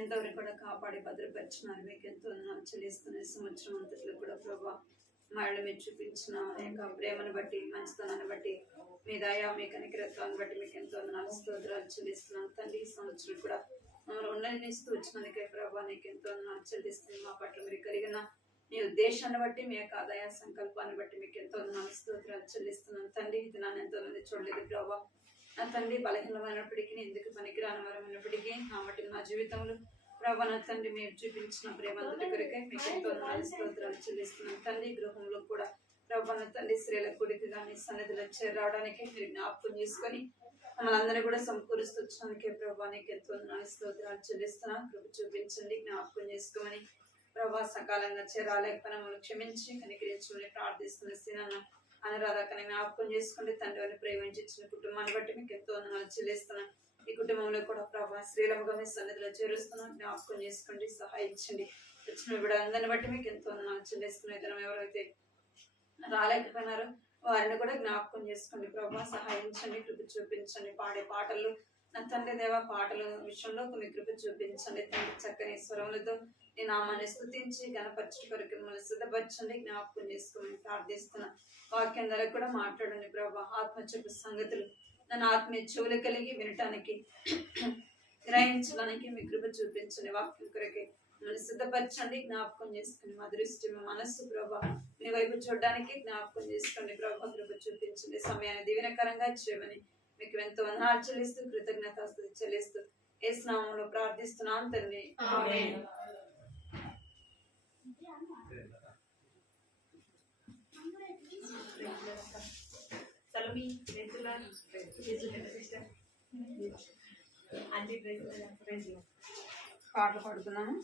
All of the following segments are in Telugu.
ఎంతవరకు కూడా కాపాడి భద్రపరిచినారు. మీకు ఎంతో చెల్లిస్తున్న సంవత్సరం అంతట్లో కూడా ప్రభా మళ్ళీ మీరు చూపించిన యొక్క ప్రేమను బట్టి, మంచితనాన్ని బట్టి, మీ దయ, మీ కనికరత్వాన్ని బట్టి మీకు ఎంతో స్తోత్రాలు చెల్లిస్తున్నాను తండ్రి. ఈ సంవత్సరం కూడా మమ్మల్ని ఉండనిస్తూ వచ్చినందుకే ప్రభా నీకు ఎంతో చెల్లిస్తుంది. మా పట్ల మీరు కలిగిన మీ ఉద్దేశాన్ని బట్టి, మీ యొక్క ఆదాయ సంకల్పాన్ని బట్టి మీకు ఎంతో స్తోత్రాలు చెల్లిస్తున్నాను తండ్రి. ఇది నన్ను ఎంతో మంది చూడలేదు ప్రభా. నా తండ్రి బలహీనమైనప్పటికీ, ఎందుకు పనికిరాని వరమైనప్పటికీ, నా మట్టి నా జీవితంలో ప్రభా నా తండ్రి మీరు చూపించిన ప్రేమ అంతటి కొరకే మీకు ఎంతో స్తోత్రాలు చెల్లిస్తున్నాను తండ్రి. గృహంలో కూడా ప్రభా నా తండ్రి స్త్రీల గుడికి కానీ సన్నిధిలో చేరడానికి మీరు జ్ఞాపకం చేసుకొని మమ్మల్ని అందరినీ కూడా సమకూరుస్తూ వచ్చినందుకే ప్రభా నీకు ఎంతో స్తోత్రాలు చెల్లిస్తున్నాను. కృప చూపించండి, జ్ఞాపకం చేసుకోమని ప్రభా సకాలంగా చేరాలేకపోయినా మమ్మల్ని క్షమించి కనికరించుకుని ప్రార్థిస్తున్న స్థినాన్ని అనురాధకని జ్ఞాపకం చేసుకోండి. తండ్రిని ప్రేమించిన కుటుంబాన్ని బట్టి మీకు ఎంతో చెల్లిస్తున్నాను. ఈ కుటుంబంలో కూడా ప్రభా స్త్రీలముగా మీ సన్నిధిలో చేరుస్తున్నాం, జ్ఞాపకం చేసుకోండి, సహాయించండి. వచ్చిన కూడా అందరిని బట్టి మీకు ఎంతో చెల్లిస్తున్నాం. ఇద్దరం ఎవరైతే రాలేకపోయినారో వారిని కూడా జ్ఞాపకం చేసుకోండి ప్రభా, సహాయించండి, కృప చూపించండి. పాడే పాటలు నా తండ్రి దేవ పాటల విషయంలో మీ కృప చూపించండి తండ్రి. చక్కని స్వరములతో నీ నామాన్ని స్తుతించి గణపరచు కొరకు మిమ్మల్ని సిద్ధపరచండి, జ్ఞాపకం చేసుకోమని ప్రార్థిస్తున్నా. వాక్యం ద్వారా కూడా మాట్లాడండి ప్రభా. ఆత్మ చెప్పు సంగతులు నన్ను ఆత్మీయ చెవులు కలిగి వినటానికి, గ్రహించడానికి మీ కృప చూపించండి. వాక్యం కొరకే మిమ్మల్ని సిద్ధపరచండి, జ్ఞాపకం చేసుకుని మా దృష్టి మా మనస్సు ప్రభా మీ వైపు చూడడానికి జ్ఞాపకం చేసుకోండి ప్రభా. కృప చూపించండి. సమయాన్ని దీవెనకరంగా చేయమని మీకు ఎంతో వందనాలు చెల్లిస్తూ కృతజ్ఞతాస్తుతి చెల్లిస్తూ యేసు నామములో ప్రార్థిస్తున్నాను తండ్రి, ఆమేన్. పాటలు పాడుతున్నాము.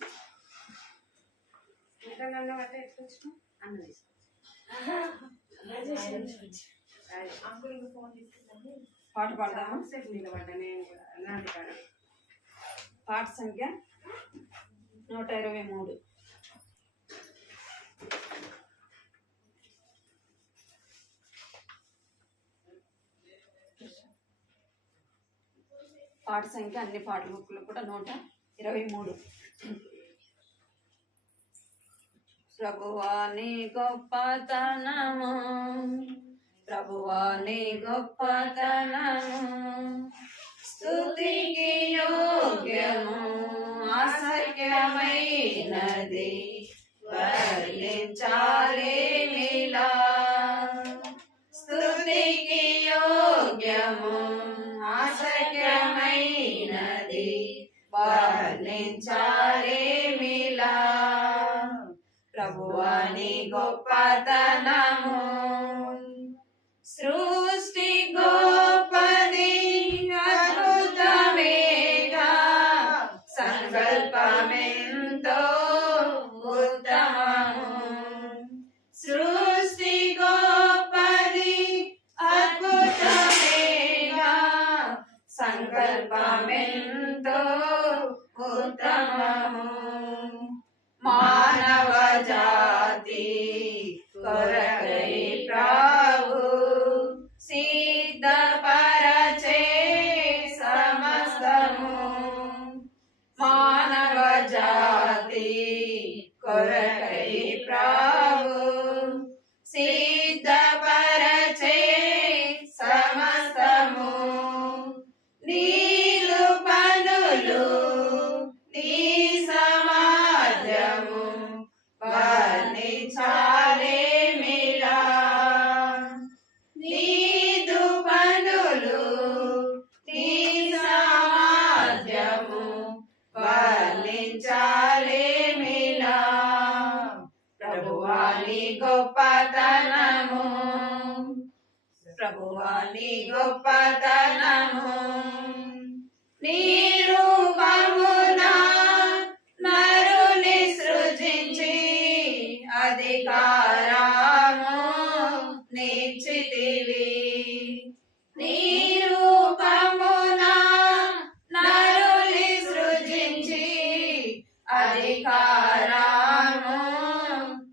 పాట పాడదాము. పాట సంఖ్య 123. పాట సంఖ్య అన్ని పాటల బుక్లు కూడా 123. ప్రభువా నీ గొప్పతనము, ప్రభువా నీ గొప్పతనము, స్తుతికి యోగ్యము, అసఖ్యమైనది, వర్ణించాలేమిలా. స్తుతికి యోగ్యము, అసఖ్యమైనది, వర్ణించాలేమిలా. ప్రభువా నీ గొప్పతనము, సృష్టి గొప్పది, అద్భుతమేగా, సంకల్పమెంతో ఉత్తమము. సృష్టి గొప్పది, అద్భుతమేగా, సంకల్పమెంతో ఉత్తమము. మానవ జాతి కొరకై ప్రభు సిద్ధపరచే సమస్తము. మానవ జాతి కొరకై ప్రభు సిద్ధపరచే సమస్తము. నీలు పనులు నీ సమాజము వర్ణించాలేమిలా. నీదు పనులు నీ సమాజము వర్ణించాలేమిలా. ప్రభువా నీ గొప్పతనము, ప్రభువా నీ గొప్పతనము, నీ రూపమునా నరుని సృజించి అధికారము నిశ్చితివి. నీ రూపమునా నరుని సృజించి అధికారము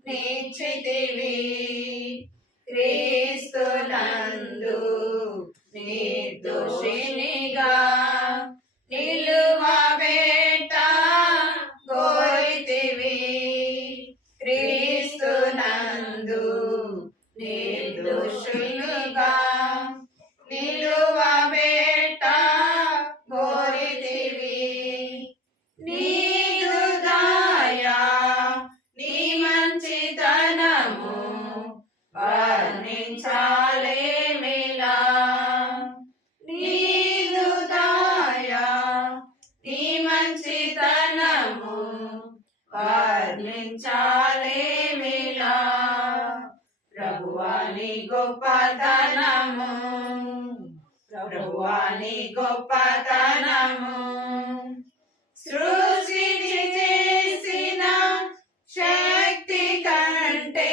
నిశ్చితివి. క్రీస్తునందు నిర్దోషినిగా నిల మంచితనము వర్ణించాలేమిలా. ప్రభువా నీ గొప్పతనము, ప్రభువా నీ గొప్పతనము, సృష్టిని చేసిన శక్తి కంటే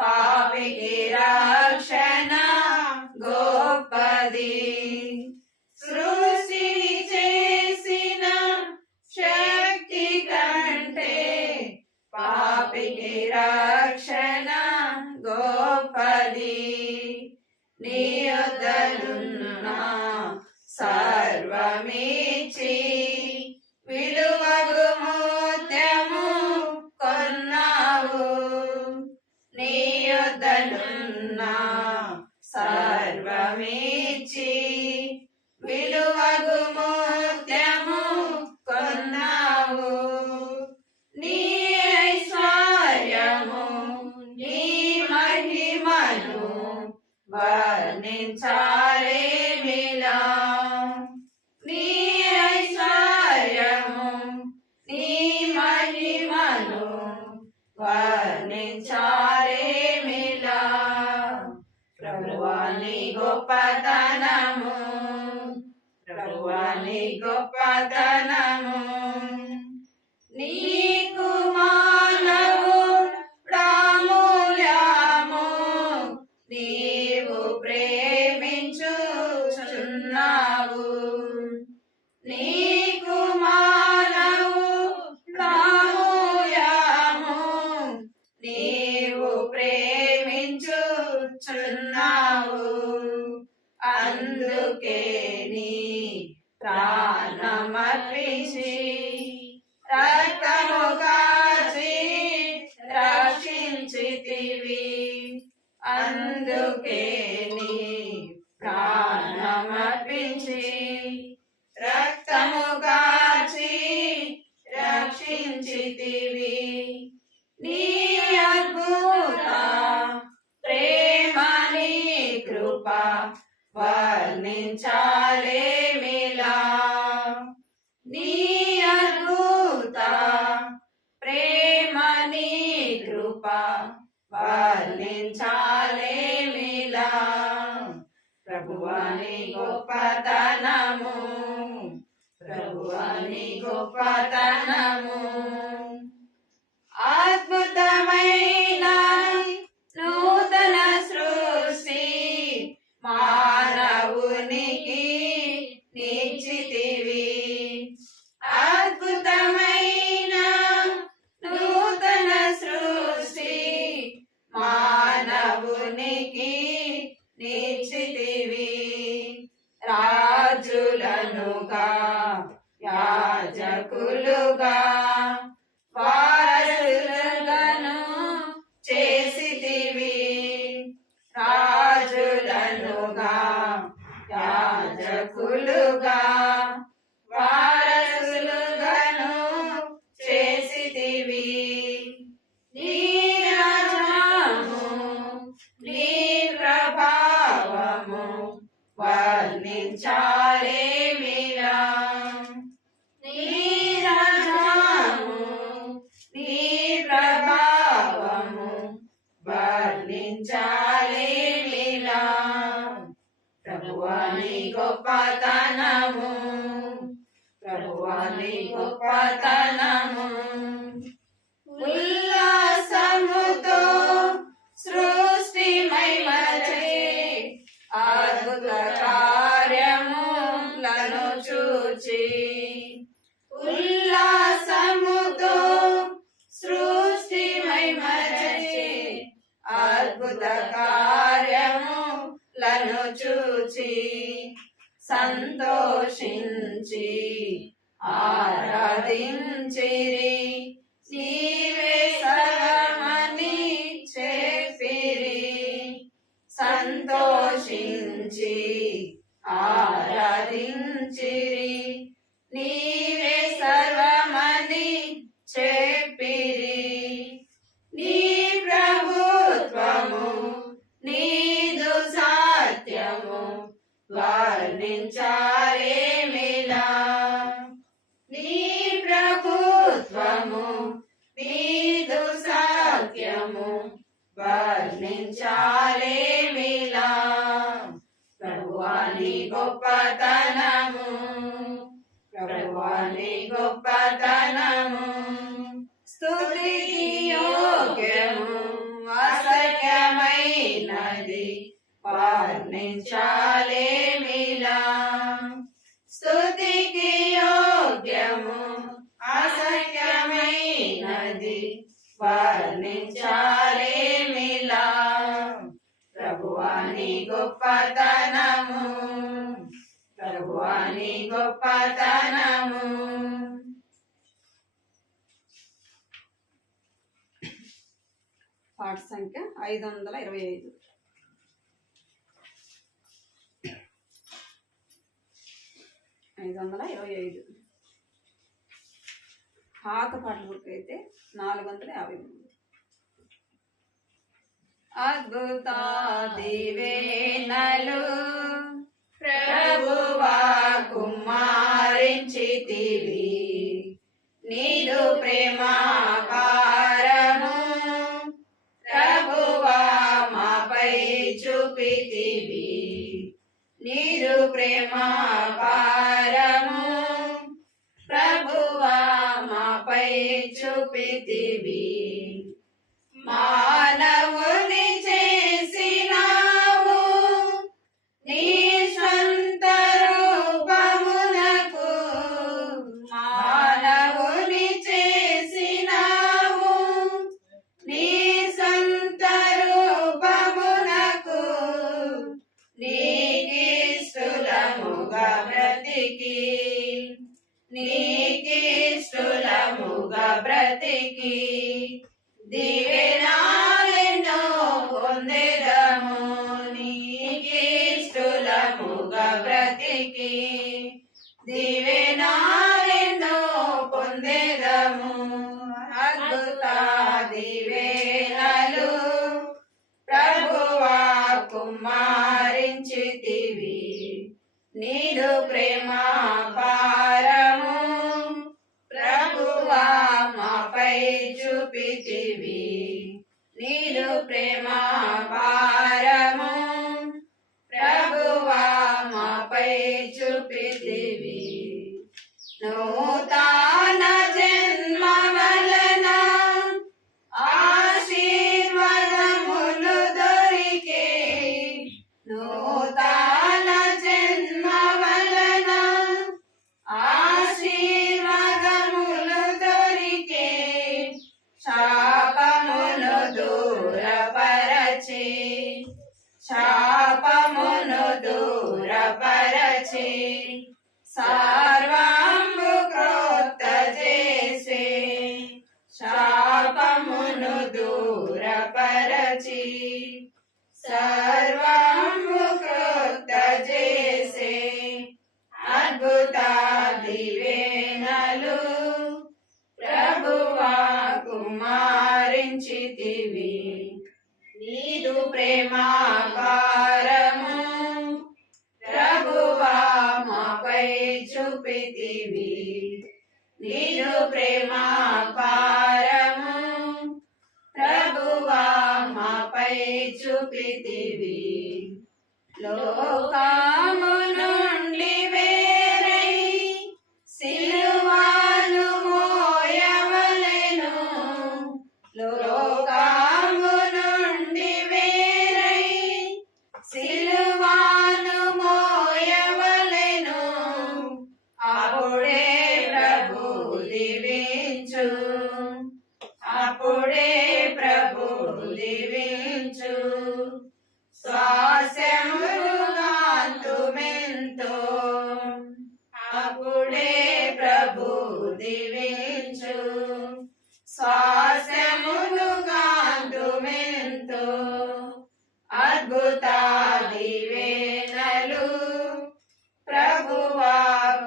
పాపికి రక్షణ గొప్పది. సృష్టిని చేసిన శక్తి కంటే పాపికి రక్షణ గొప్పది. నీ యొద్దనున్న సర్వమిచ్చి విలువగు ముత్యము కొన్నావు. నీ యొద్దనున్న సర్వమిచ్చి విలువగు ముత్యము కొన్నావు. నీ ఐశ్వర్యము నీ మహిమను వర్ణించాలేమిలా. నీ ఐశ్వర్యము నీ మహిమను వర్ణించాలేమిలా. ప్రభువా నీ గొప్పతనము, ప్రభువా నీ గొప్పతనము, నీకు మానవు ప్రాముల్యము నీవు ప్రేమించుచున్నావు. నీకు మానవు ప్రాముల్యము నీవు ప్రేమించుచున్నావు. అందుకే నీ ప్రాణమర్పించి రక్తము కాచి రక్షించితివి. అందుకే నీ ప్రాణమర్పించి రక్తము కాచి రక్షించితివి. నీ అద్భుత ప్రేమ నీ కృప వర్ణించాలేమిలా. నీ అద్భుత ప్రేమ నీ కృప వర్ణించాలేమిలా. ప్రభువా నీ గొప్పతనము, ప్రభువా నీ గొప్పతనము, అద్భుతమైన నూతన సృష్టి మానవునికి నిశ్చితివి. అద్భుతమైన నూతన సృష్టి మానవునికి నిశ్చితివి. రాజులనుగా యాజకులుగా వారసులను చేసితివి. రాజులనుగా యాజకులుగా వారసులుగాను చేసితివి. నీ రాజ్యము నీ ప్రభావము వర్ణించాలేమిలా. నీ రాజ్యము నీ ప్రభావము వర్ణించాలేమిలా. ప్రభువా నీ గొప్పతనము, ప్రభువా నీ గొప్పతనము, ఉల్లాసముతో సృష్టి మహిమచే అద్భుత కార్యములను చూచి. ఉల్లాసముతో సృష్టి మహిమచే అద్భుత కార్యములను చూచి సంతోషించి ఆరాధించిరి. నీవే సర్వమని చెప్పిరి. సంతోషించి ఆరాధించిరి. నీవే సర్వమని చెప్పిరి. నీ ప్రభుత్వము నీదు సత్యము వర్ణించాలేమిలా. నీ గొప్పతనము ప్రభువా నీ గొప్పతనము స్తుతికి యోగ్యము అసఖ్యమైనది వర్ణించాలేమిలా స్తుతికి యోగ్యము అసఖ్యమైనది వర్ణించాలేమిలా ప్రభువా నీ గొప్పతనము ప్రభువా నీ గొప్పతనము పాట సంఖ్య 525. 525. పాత పాటల బుక్ అయితే 453. అద్భుత దీవెనలు ప్రభువా కుమారించితివి నీదు ప్రేమాకారము ప్రభువా మాపై చూపితివి నీదు ప్రేమాకారము ప్రభువా మాపై చూపితివి మానవుని చేసినావు నీ స్వంత రూపమునకు మానవుని చేసినావు నీ స్వంత రూపమునకు నీకిష్టముగా బ్రతికి నీకిష్టముగా బ్రతికి దీవెనాలెన్నో పొందెదము నీకిష్టముగా బ్రతికి దీవెనాలెన్నో పొందెదము అద్భుత దీవెనలు ప్రభువా కుమారించితివి నీదు ప్రేమాపారము ప్రభువా మాపై చూపితివి నీదు ప్రేమాపారము ప్రభువా మాపై చూపితివి నూతన జన్మ వలన ఆశీర్వాదములు దొరికే నూతన జన్మ వలన ఆశీర్వాదములు దొరికే శాపమును దూరపరచి శాపమును దూరపరచి సర్వము క్రొత్త చేసే శాపమును దూరపరచి సర్వము క్రొత్త చేసే అద్భుత దీవెనలు ప్రభువా కుమారించితివి నీదు ప్రేమాకారము ప్రభువా మాపై చూపితివి నీదు ప్రేమాకారము ప్రభువా మాపై చూపితివి లోకము నుండి వేరై సిలువను మోయవలెను లోకము నుండి వేరై సిలువను మోయవలెను అప్పుడే ప్రభు దీవించు అప్పుడే ప్రభు దీవించు స్వాస్యముగాంతుమెంతో అప్పుడే ప్రభు దీవించు స్వాస్యముగాంతుమెంతో అద్భుత దీవెనలు ప్రభువా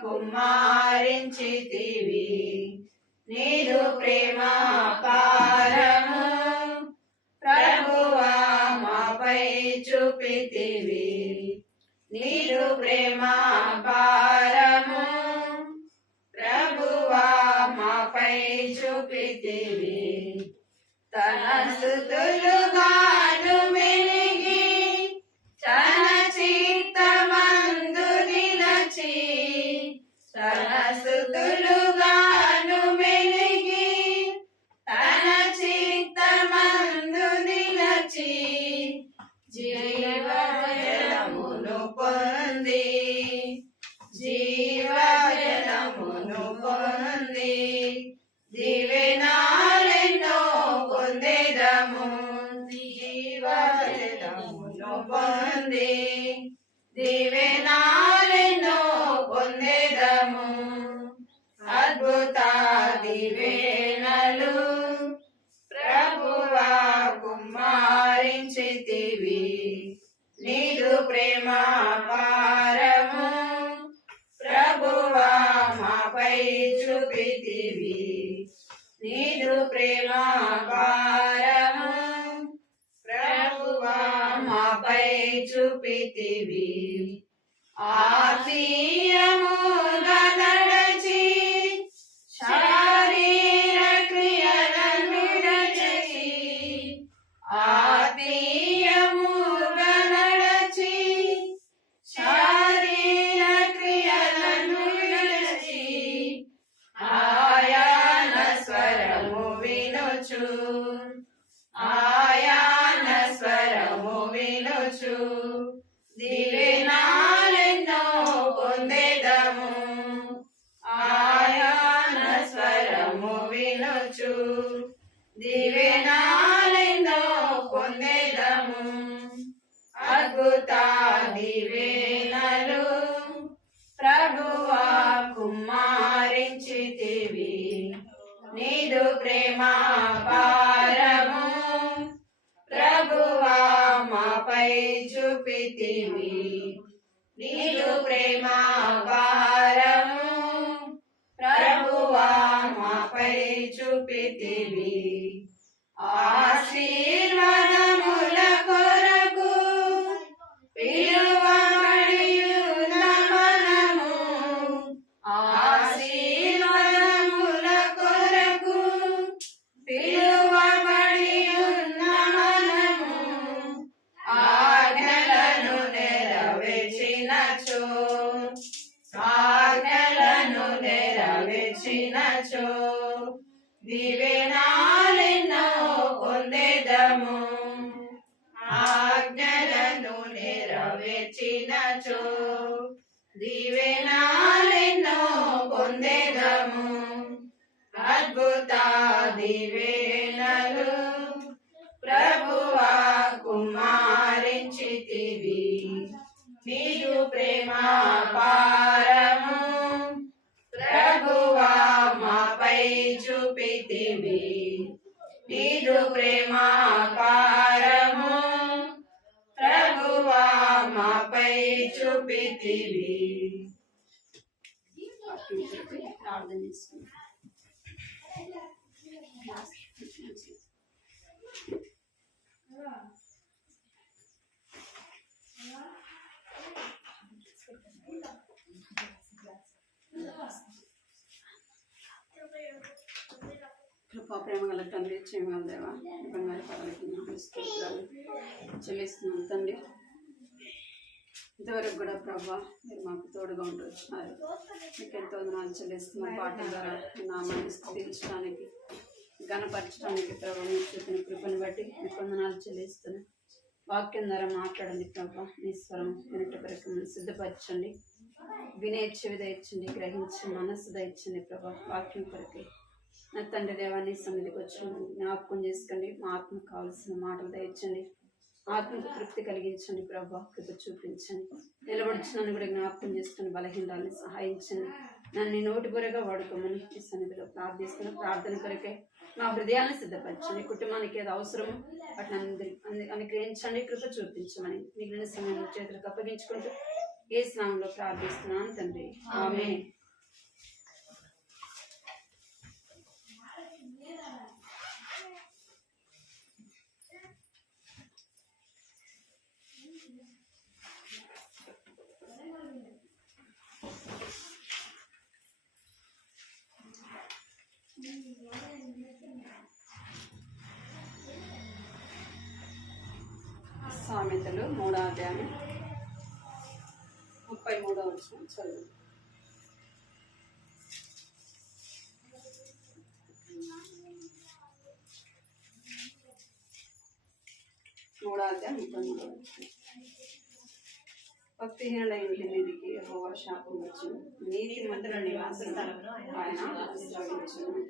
కుమారించితివి నీదు ప్రేమాకారము ప్రభువా మాపై చూపితివి నీదు ప్రేమాకారము ప్రభువా మాపై చూపితివి తన స్తుతులుగాను మెలిగి తన చిత్తమందు అద్భుతాది వేళలు ప్రభువా కుమారించితివి నీదు ప్రేమ పారము ప్రభువా మాపై చూపితివి నీదు ప్రేమ పారము ప్రభువా మాపై చూపితివి ఆత్మీయముగా నడచి శారీర క్రియలను విడచి ఆత్మీయముగా నడచి శారీర క్రియలను విడచి ఆయాన స్వరము వినుచు ఆయాన స్వరము వినుచు దివ్యనాలెన్నో పొందెదము ఆయాన స్వరము వినుచు దివ్యనాలెన్నో పొందెదము అద్భుతాది వేళలు ప్రభువా కుమారించితివి నీదు ప్రేమ పారము ప్రభువా మాపై చూపితివి నీదు ప్రేమ పారము ప్రభువా మాపై చూపితివి ఆశీర్వాదముల కొరకు పిలువబడియున్న మనము ఆశీర్వాదముల కొరకు పిలువబడియున్న మనము ఆజ్ఞలను నెరవేర్చినచో ఆజ్ఞలను నెరవేర్చినచో దివ్యనాలెన్నో పొందెదము ఆజ్ఞలను నెరవేర్చినచో దివ్యనాలెన్నో పొందెదము అద్భుతాది వేళలు ప్రభువా కుమారించితివి నీదు ప్రేమ పారము ప్రభువా మాపై చూపితివి నీదు ప్రేమ పారము ప్రభువా మాపై చూపితివి ప్రార్థన చేసుకుంటాం. కృపా ప్రేమ గల తండ్రి చేయగల దేవా బంగారు పదలకి స్తోత్రాలు చెల్లిస్తున్నాను తండ్రి. ఇంతవరకు కూడా ప్రభా మీరు మాకు తోడుగా ఉంటూ వచ్చినారు. మీకు ఎంతో వందనాలు చెల్లిస్తున్నాం. పాటల ద్వారా నామాన్ని స్థుతించడానికి ఘనపరచడానికి ప్రభా మీరు చూపిన కృపను బట్టి మీకు వందనాలు చెల్లిస్తున్నాను. వాక్యం ద్వారా మాట్లాడండి ప్రభా. మీ స్వరం వినట వరకు సిద్ధపరచండి. వినే చెవి దయచండి, గ్రహించి మనస్సు దయచండి ప్రభా. వాక్యం కొరకే నా తండ్రి దేవాన్ని సన్నిధికి వచ్చిన జ్ఞాపకం చేసుకోండి. మా ఆత్మకు కావాల్సిన మాటలు దయచండి. ఆత్మకు తృప్తి కలిగించండి ప్రభా. కృప చూపించండి. నిలబడుచున్నాను కూడా జ్ఞాపకం చేసుకుని బలహీనాలని సహాయించండి. నన్ను నోటి బురగా వాడుకోమని ఈ సన్నిధిలో ప్రార్థిస్తున్న ప్రార్థన కొరకే మా హృదయాన్ని సిద్ధపరచండి. కుటుంబానికి ఏదో అవసరమో వాటిని అనుగ్రహించండి. కృప చూపించమని మిగిలిన సమయం చేతులకు అప్పగించుకుంటూ ఏ స్నామంలో ప్రార్థిస్తున్నాను తండ్రి. ఆమేన్. సామెతలు 3వ అధ్యాయం 33వ వచనం చదువు. భక్తిహీనుడైన మీదికి యెహోవా శాపం వచ్చును, నీతిమంతుల నివాస స్థలమును ఆయన ఆశీర్వదించును.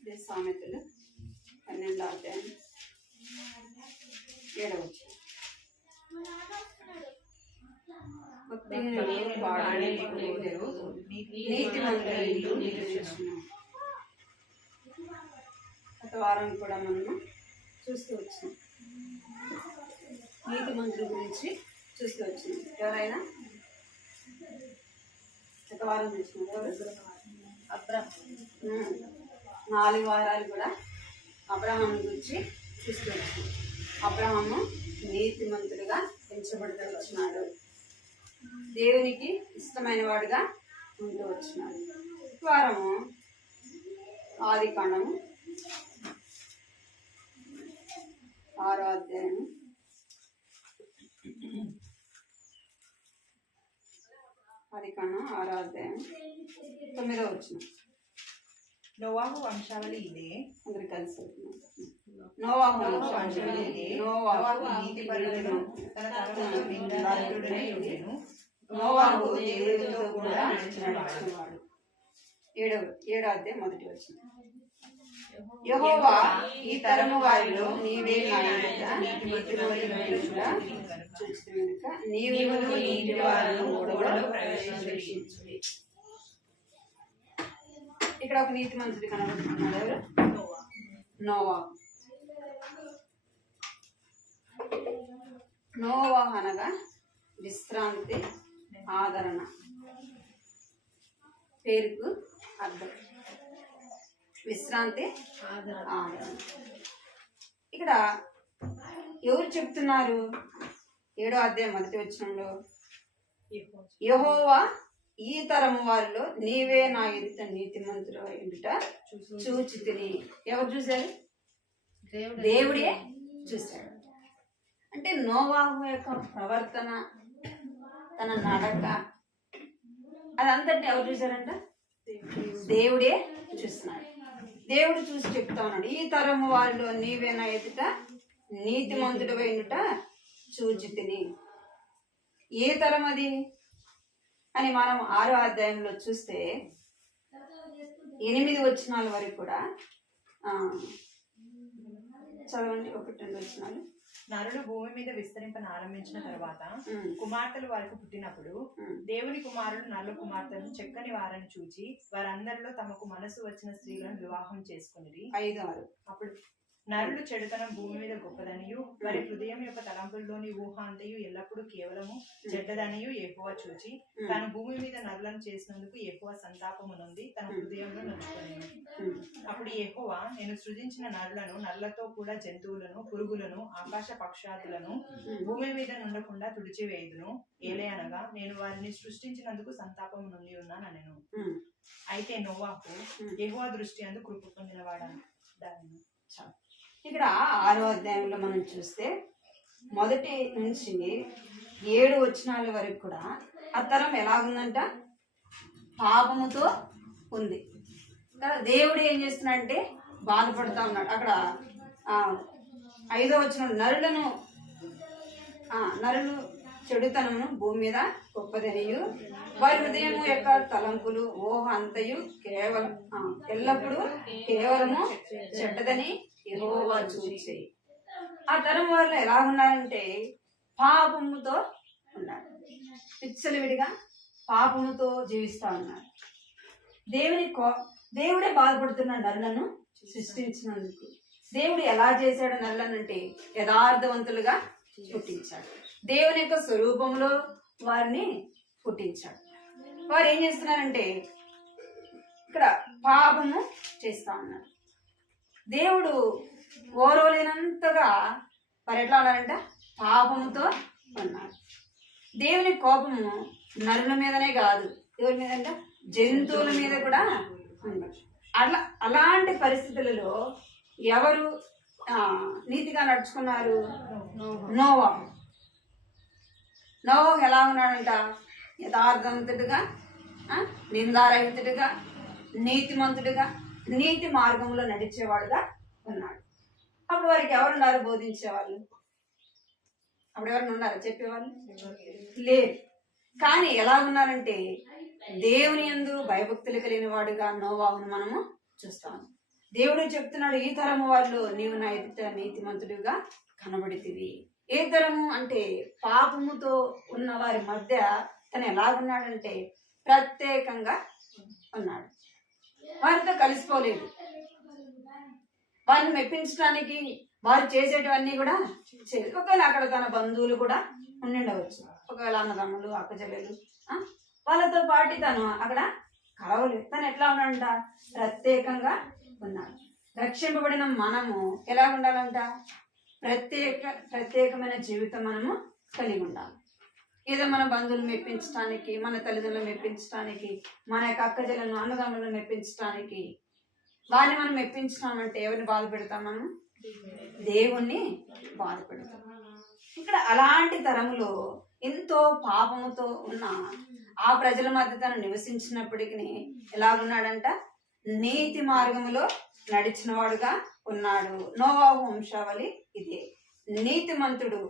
ఇది సామెతలు 12వ అధ్యాయం 7వ వచనం. నీతిమంతుల ఇల్లు నిలుచును. గత వారం కూడా మనము చూస్తూ వచ్చినాం, నీతిమంతుల గురించి చూస్తూ వచ్చినాం. ఎవరైనా గత వారం చూసినాం ఎవరు? అబ్రహాం. 4 వారాలు కూడా అబ్రహాం గురించి చూస్తూ వచ్చినాం. అబ్రహాము నీతిమంతుడిగా పెంచబడుతూ వచ్చినాడు, దేవునికి ఇష్టమైన వాడుగా ఉంటూ వచ్చినాడు. వారము ఆదికాండము 6వ అధ్యాయము 6వ అధ్యాయం 9వ వచనం. నోవాహు వంశావళి ఇదే. అందరు కలిసి నోవాహు వంశావళి ఇదే. నోవాహు నీతిపరుడను, తన తరములో నిందారహితుడనై ఉండెను. నోవాహు దేవుడితో కూడా నడిచినవాడు. 7వ అధ్యాయం 1వ వచనం. యెహోవా ఈ తరము వారిలో నీవే నా ఎదుట నీతిమంతుడవైనట్టుగా చూచితివి గనుక నీవును నీతి వారును ఓడలో ప్రవేశించుడి. ఇక్కడ ఒక నీతిమంతుడు కనబడుతున్నాడు. ఎవరు? నోవాహు. నోవాహు అనగా విశ్రాంతి, ఆదరణ, పేరుకు అర్థం. విశ్రాంతి, ఆదరణ. ఇక్కడ ఎవరు చెప్తున్నారు? 7వ అధ్యాయం 1వ వచనంలో యెహోవా ఈ తరము వారిలో నీవే నా ఎదుట నీతిమంతుడు ఎదుట చూచితిని. ఎవరు చూశారు? దేవుడే చూశాడు. అంటే నోవాహు యొక్క ప్రవర్తన, తన నడక, అదంతటిని ఎవరు చూశారంట? దేవుడే చూస్తున్నాడు. దేవుడు చూసి చెప్తా ఉన్నాడు, ఈ తరము వారిలో నీవే నా ఎదుట నీతిమంతుడు అయినట చూచితిని. ఏ తరం అది అని మనం 6వ అధ్యాయంలో చూస్తే 8 వచనాల వరకు కూడా చదవండి. 1-2 వచనాలు. నరులు భూమి మీద విస్తరింపనారంభించిన తర్వాత కుమార్తెలు వారికి పుట్టినప్పుడు దేవుని కుమారులు నల్ల కుమార్తెలను చక్కని వారని చూచి వారందరిలో తమకు మనసు వచ్చిన స్త్రీలను వివాహం చేసుకుని 5-6. అప్పుడు నరులు చెడుతనం భూమి మీద గొప్పదనియు వారి హృదయం యొక్క తలంపుల్లోని ఊహ అంతయు ఎల్లప్పుడూ కేవలము చెడ్డదనియు యెహోవా చూచి తాను భూమి మీద నరులను చేసినందుకు యెహోవా సంతాపము నొంది తన హృదయంలో నొచ్చుకొనెను. అప్పుడు యెహోవా నేను సృజించిన నరులను, నరులతో కూడా జంతువులను, పురుగులను, ఆకాశ పక్షాదులను భూమి మీద నుండకుండా తుడిచివేయుదును. ఏలయనగా నేను వారిని సృష్టించినందుకు సంతాపము నుండి ఉన్నానెను. అయితే నోవాహు యెహోవా దృష్టి అందు కృప పొందినవాడను. ఇక్కడ 6వ అధ్యాయంలో మనం చూస్తే 1 నుంచి 7 వచనాల వరకు కూడా ఆ తరం ఎలాగుందంట? పాపముతో ఉంది కదా. దేవుడు ఏం చేస్తున్నాడంటే బాధపడుతూ ఉన్నాడు. అక్కడ 5వ వచనం, నరులు చెడుతనమును భూమి మీద గొప్పదనియు వారి హృదయము యొక్క తలంపులు ఊహ అంతయు ఎల్లప్పుడూ కేవలము చెడ్డదని యెహోవా చూచి. ఆ తరం వాళ్ళు ఎలా ఉన్నారంటే పాపముతో ఉన్నారు, విచ్చలవిడిగా పాపముతో జీవిస్తా ఉన్నారు. దేవుడే బాధపడుతున్నాడు నరులను సృష్టించినందుకు. దేవుడు ఎలా చేశాడు నరులనంటే యథార్థవంతులుగా పుట్టించాడు. దేవుని యొక్క స్వరూపంలో వారిని పుట్టించాడు. వారు ఏం చేస్తున్నారంటే ఇక్కడ పాపము చేస్తా ఉన్నారు. దేవుడు ఓరవలేనంతగా వారు ఎట్లా ఉన్నారంట? పాపముతో ఉన్నారు. దేవుని కోపము నరుల మీదనే కాదు, ఎవరి మీదంట? జంతువుల మీద కూడా ఉంది. అలాంటి పరిస్థితులలో ఎవరు నీతిగా నడుచుకున్నారు? నోవాహు ఎలా ఉన్నాడంట? యథార్థవంతుడిగా, నిందారహితుడిగా, నీతిమంతుడిగా, నీతి మార్గంలో నడిచేవాడుగా ఉన్నాడు. అప్పుడు వారికి ఎవరున్నారు బోధించేవాళ్ళు? అప్పుడు ఎవరైనా ఉన్నారా చెప్పేవాళ్ళు? లేదు. కానీ ఎలా ఉన్నారంటే దేవుని యందు భయభక్తులు కలిగిన వాడుగా నోవాహును మనము చూస్తాము. దేవుడు చెప్తున్నాడు, ఈ తరము వాళ్ళు నీవు నా ఎదుట నీతిమంతుడిగా కనబడితివి. ఏ తరము అంటే పాపముతో ఉన్న వారి మధ్య తను ఎలాగున్నాడంటే ప్రత్యేకంగా ఉన్నాడు. వారితో కలిసిపోలేదు. వారిని మెప్పించడానికి వారు చేసేటివన్నీ కూడా ఒకవేళ అక్కడ తన బంధువులు కూడా ఉండిండవచ్చు, ఒకవేళ అన్నదమ్ములు అక్కచెల్లెలు వాళ్ళతో పాటు తను అక్కడ కలవలేదు. తను ఎట్లా ఉన్నాడంట? ప్రత్యేకంగా ఉన్నాడు. రక్షింపబడిన మనము ఎలా ఉండాలంట? ప్రత్యేకమైన జీవితం మనము కలిగి ఉండాలి. ఏదో మన బంధువులు మెప్పించడానికి, మన తల్లిదండ్రులు మెప్పించడానికి, మన యొక్క అక్కచెల్లెలను అన్నదమ్ములను మెప్పించడానికి, వారిని మనం మెప్పించినామంటే ఎవరిని బాధ పెడతాం? మనం దేవుణ్ణి బాధ పెడతాం. ఇక్కడ అలాంటి తరములో ఎంతో పాపముతో ఉన్న ఆ ప్రజల మధ్య తను నివసించినప్పటికీ ఎలాగున్నాడంట? నీతి మార్గములో నడిచిన వాడుగా ఉన్నాడు. నోవాహు వంశావళి ఇదే. నీతిమంతుడు,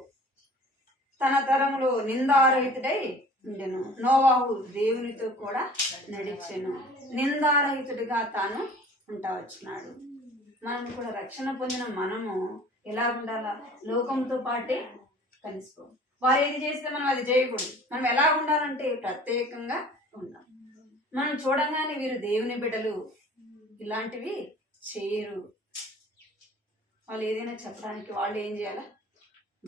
తన తరములో నిందారహితుడై ఉండెను. నోవాహు దేవునితో కూడా నడిచెను. నిందారహితుడిగా తాను ఉంటా వచ్చినాడు. మనం కూడా రక్షణ పొందిన మనము ఎలా ఉండాలా? లోకంతో పాటే కలిసిపో. వారు ఏది చేస్తే మనం అది చేయకూడదు. మనం ఎలా ఉండాలంటే ప్రత్యేకంగా ఉండాలి. మనం చూడగానే వీరు దేవుని బిడ్డలు, ఇలాంటివి చేయరు. వాళ్ళు ఏదైనా చెప్పడానికి వాళ్ళు ఏం చేయాలా?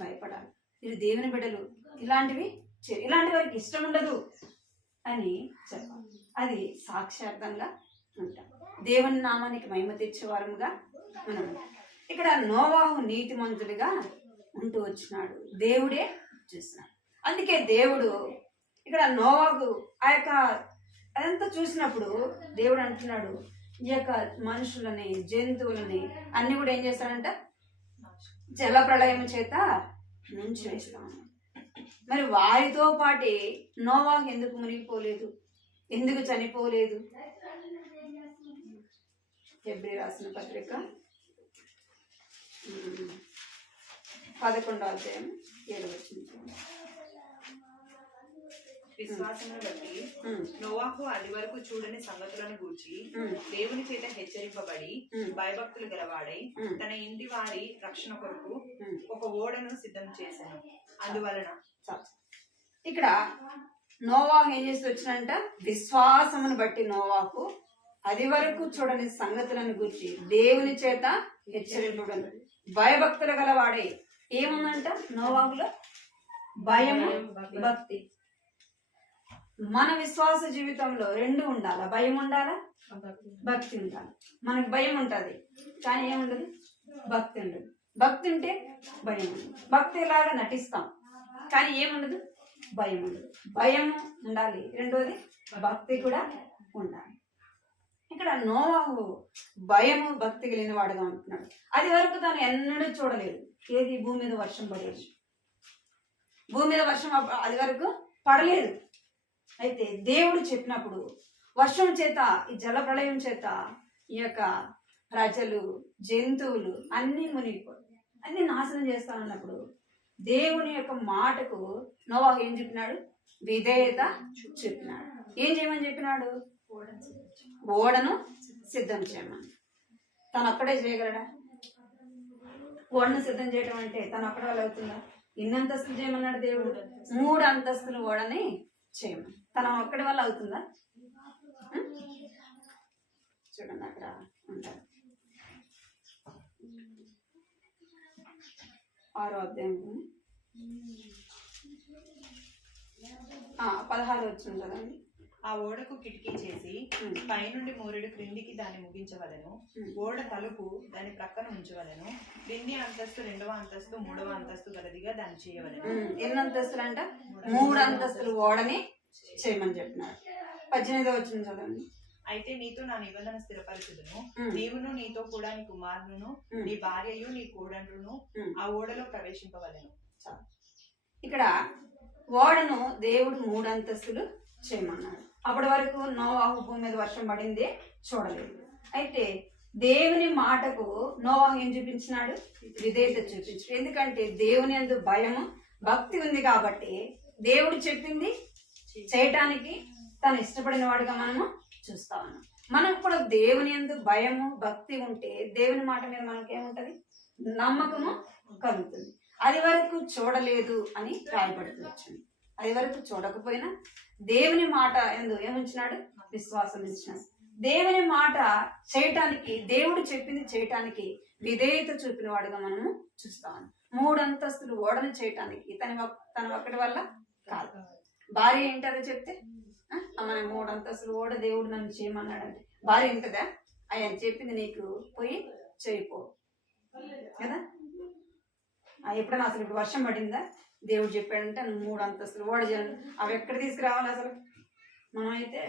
భయపడాలి. వీరు దేవుని బిడ్డలు, ఇలాంటివి చేయరు, ఇలాంటి వారికి ఇష్టం ఉండదు అని చెప్పాలి. అది సాక్షార్థంగా ఉంటాం. దేవుని నామానికి మహిమ తెచ్చేవారముగా మనం. ఇక్కడ నోవాహు నీతిమంతుడిగా ఉంటూ వచ్చినాడు. దేవుడే చూస్తున్నాడు. అందుకే దేవుడు ఇక్కడ నోవాహు ఆ యొక్క అదంతా చూసినప్పుడు దేవుడు అంటున్నాడు, ఈ యొక్క మనుషులని, జంతువులని అన్ని కూడా ఏం చేస్తాడంట? జల ప్రళయం చేత నుంచి వేస్తాను. మరి వారితో పాటే నోవాహు ఎందుకు మునిగిపోలేదు? ఎందుకు చనిపోలేదు? హెబ్రీ రాసిన పత్రిక 11వ అధ్యాయం 7వ వచనం. విశ్వాసమును బట్టి నోవాహు అది వరకు చూడని సంగతులను గూర్చి దేవుని చేత హెచ్చరింపబడి భయభక్తులు గలవాడై తన ఇంటి వారి రక్షణ కొరకు ఒక ఓడను సిద్ధం చేశాను. అందువలన ఇక్కడ నోవాహు ఏం చేసి వచ్చినంట? విశ్వాసమును బట్టి నోవాహు అది వరకు చూడని సంగతులను గురించి దేవుని చేత హెచ్చరింపబడి భయభక్తులు గలవాడై. ఏముందంట నోవాహులో? భయము, భక్తి. మన విశ్వాస జీవితంలో రెండు ఉండాలా? భయం ఉండాలా, భక్తి ఉండాలి. మనకు భయం ఉంటుంది కానీ ఏముండదు? భక్తి ఉండదు. భక్తి ఉంటే భయం ఉండదు. భక్తి లాగా నటిస్తాం కానీ ఏముండదు? భయం ఉండదు. భయం ఉండాలి. రెండోది భక్తి కూడా ఉండాలి. ఇక్కడ నోవాహు భయము భక్తి కలిగిన వాడుగా ఉంటున్నాడు. అది వరకు తాను ఎన్నడూ చూడలేదు. ఏది? భూమి మీద వర్షం పడేది. భూమి మీద వర్షం అది వరకు పడలేదు. అయితే దేవుడు చెప్పినప్పుడు వర్షం చేత, ఈ జల ప్రళయం చేత ఈ యొక్క ప్రజలు, జంతువులు అన్నీ మునిగిపోయి అన్ని నాశనం చేస్తానన్నప్పుడు దేవుని యొక్క మాటకు నోవాహు ఏం చెప్పినాడు? విధేయత చెప్పినాడు. ఏం చేయమని చెప్పినాడు? ఓడను సిద్ధం చేయమని. తను ఒక్కడే చేయగలడా? ఓడను సిద్ధం చేయడం అంటే తను ఒక్కడే వల్ల అవుతుందా? ఎన్ని అంతస్తులు చేయమన్నాడు దేవుడు? 3 అంతస్తులు ఓడని చేయమని. తన ఒక్కడి వల్ల అవుతుందా? చూడండి అక్కడ ఉంటారు 6వ అధ్యాయం 16 వచ్చింది కదండి. ఆ ఓడకు కిటికీ చేసి పైనుండి మూరెడు క్రిందికి దాన్ని ముగించవలను. ఓడ తలుపు దాని ప్రక్కన ఉంచవలను. క్రింది అంతస్తు 2వ అంతస్తు 3వ అంతస్తు గలదిగా దాన్ని చేయవలను. ఎన్ని అంతస్తులు అంట? 3 అంతస్తులు ఓడని చేయమని చెప్పినాడు. 18వ వచ్చింది చదవండి. అయితే నీతో నా నిబంధన స్థిరపరచుదును. నీవును నీతో కూడా నీ కుమారులను నీ భార్యయు నీ కోడండ్రును ఆ ఓడలో ప్రవేశింపవలను. ఇక్కడ ఓడను దేవుడు 3 అంతస్తులు చేయమన్నాడు. అప్పటి వరకు నోవాహు భూమి మీద వర్షం పడింది చూడలేదు. అయితే దేవుని మాటకు నోవాహు ఏం చూపించినాడు? విధేయత చూపించాడు. ఎందుకంటే దేవుని యందు భయము భక్తి ఉంది కాబట్టి దేవుడు చెప్పింది చేయటానికి తను ఇష్టపడిన వాడుగా మనము చూస్తా ఉన్నాం. మనకు కూడా దేవుని యందు భయము భక్తి ఉంటే దేవుని మాట మీద మనకేముంటది? నమ్మకము కలుగుతుంది. అది వరకు చూడలేదు అని రాయబడుతూ వచ్చింది. అది వరకు చూడకపోయినా దేవుని మాట ఏముంచినాడు? విశ్వాసం ఉంచినాడు. దేవుని మాట చేయటానికి, దేవుడు చెప్పింది చేయటానికి విధేయత చూపిన వాడుగా మనము చూస్తాము. 3 అంతస్తులు ఓడను చేయటానికి తన ఒక్కడి వల్ల కాదు. భార్య ఏంటారో చెప్తే మన 3 అంతస్తులు ఓడ దేవుడు నన్ను చేయమన్నాడంటే భార్య ఏంటదా? ఆయన చెప్పింది నీకు పోయి చేయిపో కదా. ఎప్పుడైనా అసలు ఇప్పుడు వర్షం పడిందా? దేవుడు చెప్పాడంటే 3 అంతస్తులు ఓడ చేయాలి. అవి ఎక్కడ తీసుకురావాలి అసలు? మనమైతే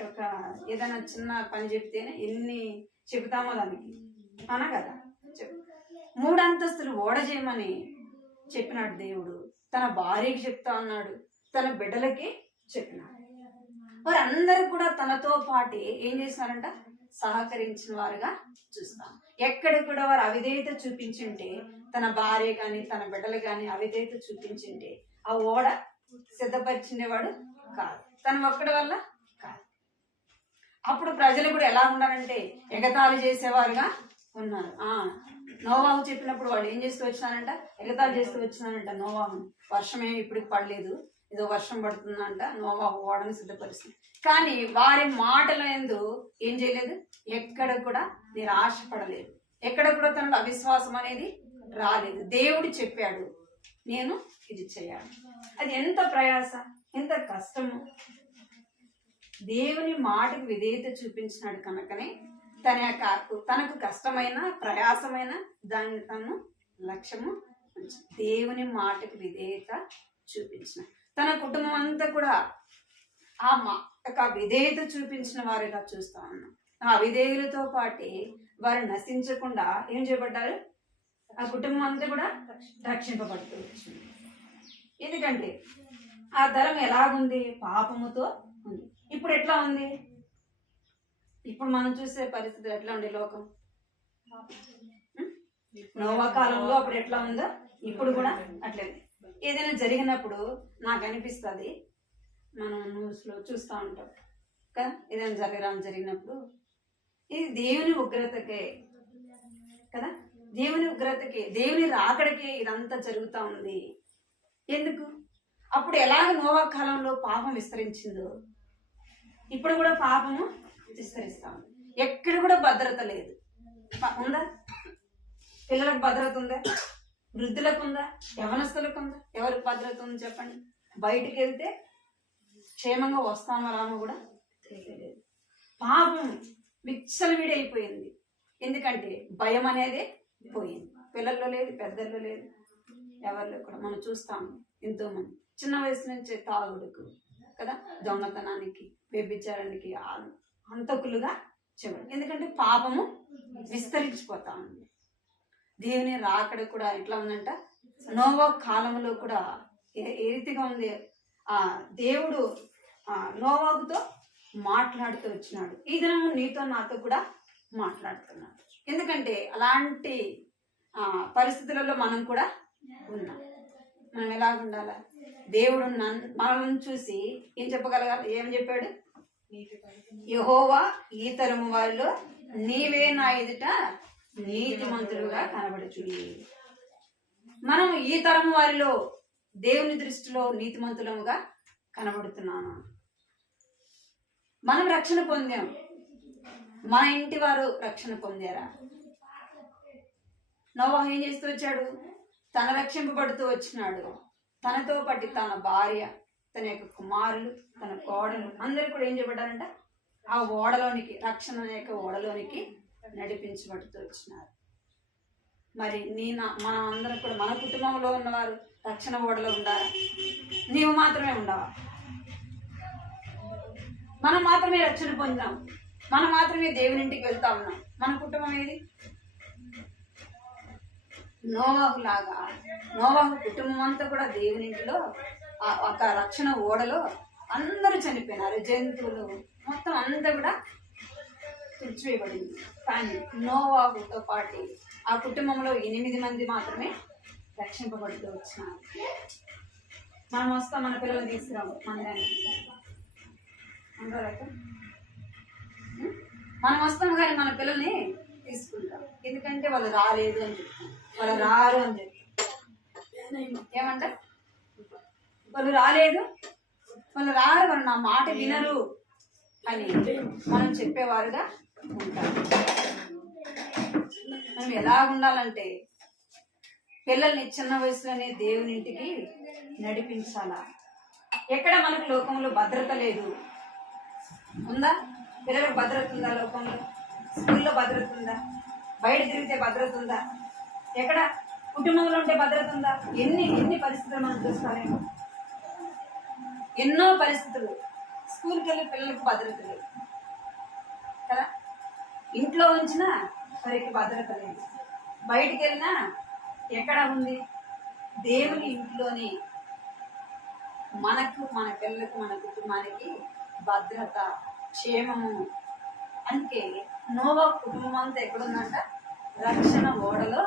ఏదైనా చిన్న పని చెప్తేనే ఎన్ని చెబుతామో దానికి అనా కదా. 3 అంతస్తులు ఓడ చేయమని చెప్పినాడు దేవుడు. తన భార్యకి చెప్తా అన్నాడు, తన బిడ్డలకి చెప్పినాడు. వారందరూ కూడా తనతో పాటు ఏం చేసినారంట? సహకరించిన వారుగా చూస్తాం. ఎక్కడ కూడా వారు అవిధేయత చూపించుంటే, తన భార్య కానీ తన బిడ్డలు కానీ అవిధేయత చూపించుంటే ఆ ఓడ సిద్ధపరిచిండేవాడు కాదు, తన ఒక్కడి వల్ల కాదు. అప్పుడు ప్రజలు కూడా ఎలా ఉన్నారంటే ఎగతాళి చేసేవారుగా ఉన్నారు. నోవాహు చెప్పినప్పుడు వాళ్ళు ఏం చేస్తూ వచ్చినారంట? ఎగతాళి చేస్తూ వచ్చినారంట నోవాహు. వర్షమే ఇప్పటికి పడలేదు, ఏదో వర్షం పడుతుందంట, నోవాహు ఓడని సిద్ధపరుస్తుంది. కానీ వారి మాటల యందు ఏం చేయలేదు? ఎక్కడ కూడా నిరాశపడలేదు, ఎక్కడ కూడా తనకు అవిశ్వాసం అనేది రాలేదు. దేవుడు చెప్పాడు, నేను ఇది చేయాలి. అది ఎంత ప్రయాస, ఎంత కష్టము. దేవుని మాటకు విధేయత చూపించినాడు కనుకనే తనకు కష్టమైన ప్రయాసమైన దాన్ని తను లక్ష్యము దేవుని మాటకు విధేయత చూపించిన తన కుటుంబం అంతా కూడా ఆ విధేయత చూపించిన వారిగా చూస్తా ఉన్నాం. ఆ విధేయులతో పాటు వారు నశించకుండా ఏం చేయబడ్డారు? ఆ కుటుంబం అంతా కూడా రక్షింపబడుతూ వచ్చింది. ఎందుకంటే ఆ తరం ఎలాగుంది? పాపముతో ఉంది. ఇప్పుడు ఎట్లా ఉంది? ఇప్పుడు మనం చూసే పరిస్థితులు ఎట్లా ఉండే లోకం? నోవా కాలంలో అప్పుడు ఎట్లా ఉందో ఇప్పుడు కూడా అట్లే. ఏదైనా జరిగినప్పుడు నాకు అనిపిస్తుంది, మనం న్యూస్లో చూస్తూ ఉంటాం కదా, ఏదైనా జరిగినప్పుడు ఇది దేవుని ఉగ్రతకే కదా, దేవుని ఉగ్రతకే, దేవుని రాకడికే ఇదంతా జరుగుతూ ఉంది. ఎందుకు? అప్పుడు ఎలాగ నోవా కాలంలో పాపం విస్తరించిందో ఇప్పుడు కూడా పాపము విస్తరిస్తా ఉంది. ఎక్కడ కూడా భద్రత లేదు. ఉందా? పిల్లలకు భద్రత ఉందా? వృద్ధులకు ఉందా? యవనస్తులకు ఉందా? ఎవరికి భద్రత ఉంది చెప్పండి? బయటికి వెళ్తే క్షేమంగా వస్తామో రామో కూడా తెలియలేదు. పాపం విచ్చలవిడైపోయింది. ఎందుకంటే భయం అనేది పోయింది. పిల్లల్లో లేదు, పెద్దల్లో లేదు, ఎవరిలో కూడా. మనం చూస్తాము ఎంతో మంది చిన్న వయసు నుంచే తాగుడుకు కదా, దొంగతనానికి, వ్యభిచారానికి హంతకులుగా చివరి. ఎందుకంటే పాపము విస్తరించిపోతా ఉంది. దేవుని రాకడ కూడా ఎట్లా ఉందంట? నోవా కాలంలో కూడా ఏ రీతిగా ఉంది? దేవుడు నోవాహుతో మాట్లాడుతూ వచ్చినాడు. ఈ దినం నీతో నాతో కూడా మాట్లాడుతున్నాడు. ఎందుకంటే అలాంటి పరిస్థితులలో మనం కూడా ఉన్నాం. మనం ఎలా ఉండాలా? దేవుడు మనల్ని చూసి ఏం చెప్పగలగాలి? ఏం చెప్పాడు? యెహోవా ఈ తరము వారిలో నీవే నా ఎదుట నీతిమంతులుగా కనబడుచుడి. మనం ఈ తరము వారిలో దేవుని దృష్టిలో నీతిమంతులముగా కనబడుతున్నాను. మనం రక్షణ పొందాం, మన ఇంటి వారు రక్షణ పొందారా? నోవాహు ఏం చేస్తూ వచ్చాడు? తన రక్షింపబడుతూ వచ్చినాడు. తనతో పాటు తన భార్య, తన యొక్క కుమారులు, తన కోడలు అందరూ కూడా ఏం చేయబడ్డారంట? ఆ ఓడలోనికి, రక్షణ యొక్క ఓడలోనికి నడిపించబడుతూ వచ్చినారు. మరి మనం అందరం కూడా మన కుటుంబంలో ఉన్నవారు రక్షణ ఓడలో ఉండాలా? నీవు మాత్రమే ఉండవా? మనం మాత్రమే రక్షణ పొందాం, మనం మాత్రమే దేవుని ఇంటికి వెళ్తా ఉన్నాం. మన కుటుంబం ఏది? నోవాహు లాగా నోవాహు కుటుంబం అంతా కూడా దేవుని ఇంటిలో ఒక రక్షణ ఓడలో అందరూ చనిపోయినారు. జంతువులు మొత్తం అంతా కూడా తుడిచివేయబడింది. కానీ నోవాహుతో పాటు ఆ కుటుంబంలో 8 మంది మాత్రమే రక్షింపబడుతూ వచ్చినారు. మనం వస్తాం, మన పిల్లలు తీసుకురాము మందానికి అందరూ. మనం వస్తాం కానీ మన పిల్లల్ని తీసుకుంటాం. ఎందుకంటే వాళ్ళు రాలేదు అని చెప్తాం, వాళ్ళు రారు అని చెప్తాం. ఏమంటారు? వాళ్ళు రాలేదు, వాళ్ళు రారు, వాళ్ళు నా మాట వినరు అని మనం చెప్పేవారుగా ఉంటారు. మనం ఎలా ఉండాలంటే పిల్లల్ని చిన్న వయసులోనే దేవుని ఇంటికి నడిపించాలా. ఎక్కడ మనకు లోకంలో భద్రత లేదు, ఉందా? పిల్లలకు భద్రత ఉందా? లోకంలో స్కూల్లో భద్రత ఉందా? బయట తిరిగితే భద్రత ఉందా? ఎక్కడ కుటుంబంలో ఉంటే భద్రత ఉందా? ఎన్ని ఎన్ని పరిస్థితులు మనం చూస్తామేమో, ఎన్నో పరిస్థితులు. స్కూల్కి వెళ్ళి పిల్లలకు భద్రత లేదు కదా, ఇంట్లో ఉంచినా వారికి భద్రత లేదు, బయటికి వెళ్ళినా ఎక్కడ ఉంది? దేవుని ఇంట్లోని మనకు, మన పిల్లలకు, మన కుటుంబానికి భద్రత, క్షేమము. అందుకే నోవా కుటుంబం అంతా ఎక్కడుందంట? రక్షణ ఓడలో.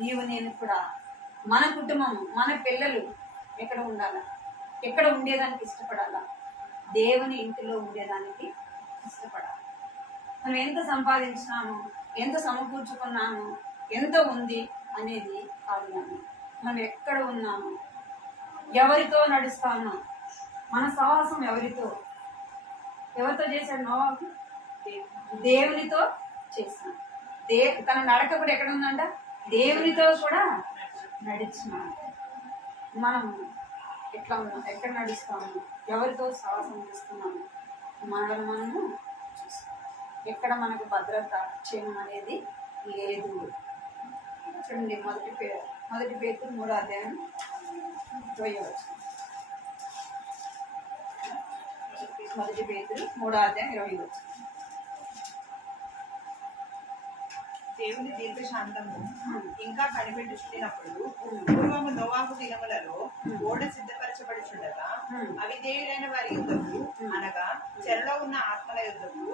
నీవు నేను కూడా, మన కుటుంబం, మన పిల్లలు ఎక్కడ ఉండాలా? ఎక్కడ ఉండేదానికి ఇష్టపడాలా? దేవుని ఇంటిలో ఉండేదానికి ఇష్టపడాలి. మనం ఎంత సంపాదించినాము, ఎంత సమకూర్చుకున్నాము, ఎంత ఉంది అనేది కాదు, కానీ మనం ఎక్కడ ఉన్నాము, ఎవరితో నడుస్తాము, మన సహవాసం ఎవరితో చేశాడు నోవాహు? దేవునితో చేశాను. తన నడక కూడా ఎక్కడ ఉందంట? దేవునితో కూడా నడిచినాడు. మనం ఎట్లా ఉన్నాం, ఎక్కడ నడుస్తాము, ఎవరితో సహవాసం చేస్తున్నాము, మనల్ని మనము చూస్తాం. ఎక్కడ మనకు భద్రత, క్షేమం అనేది లేదు. చూడండి, మొదటి పేతురు 3వ అధ్యాయం 20వ వచనం. మొదటి పేతురు 3వ అధ్యాయం 20వ వచనం. దేవుని దీర్ఘశాంతము ఇంకా కనిపెట్టుచున్నప్పుడు పూర్వము నోవాహు దినములలో ఓడ సిద్ధపరచబడుచుండగా అవిధేయులైన వారి యుద్ధకు, అనగా చెరలో ఉన్న ఆత్మల యుద్ధకు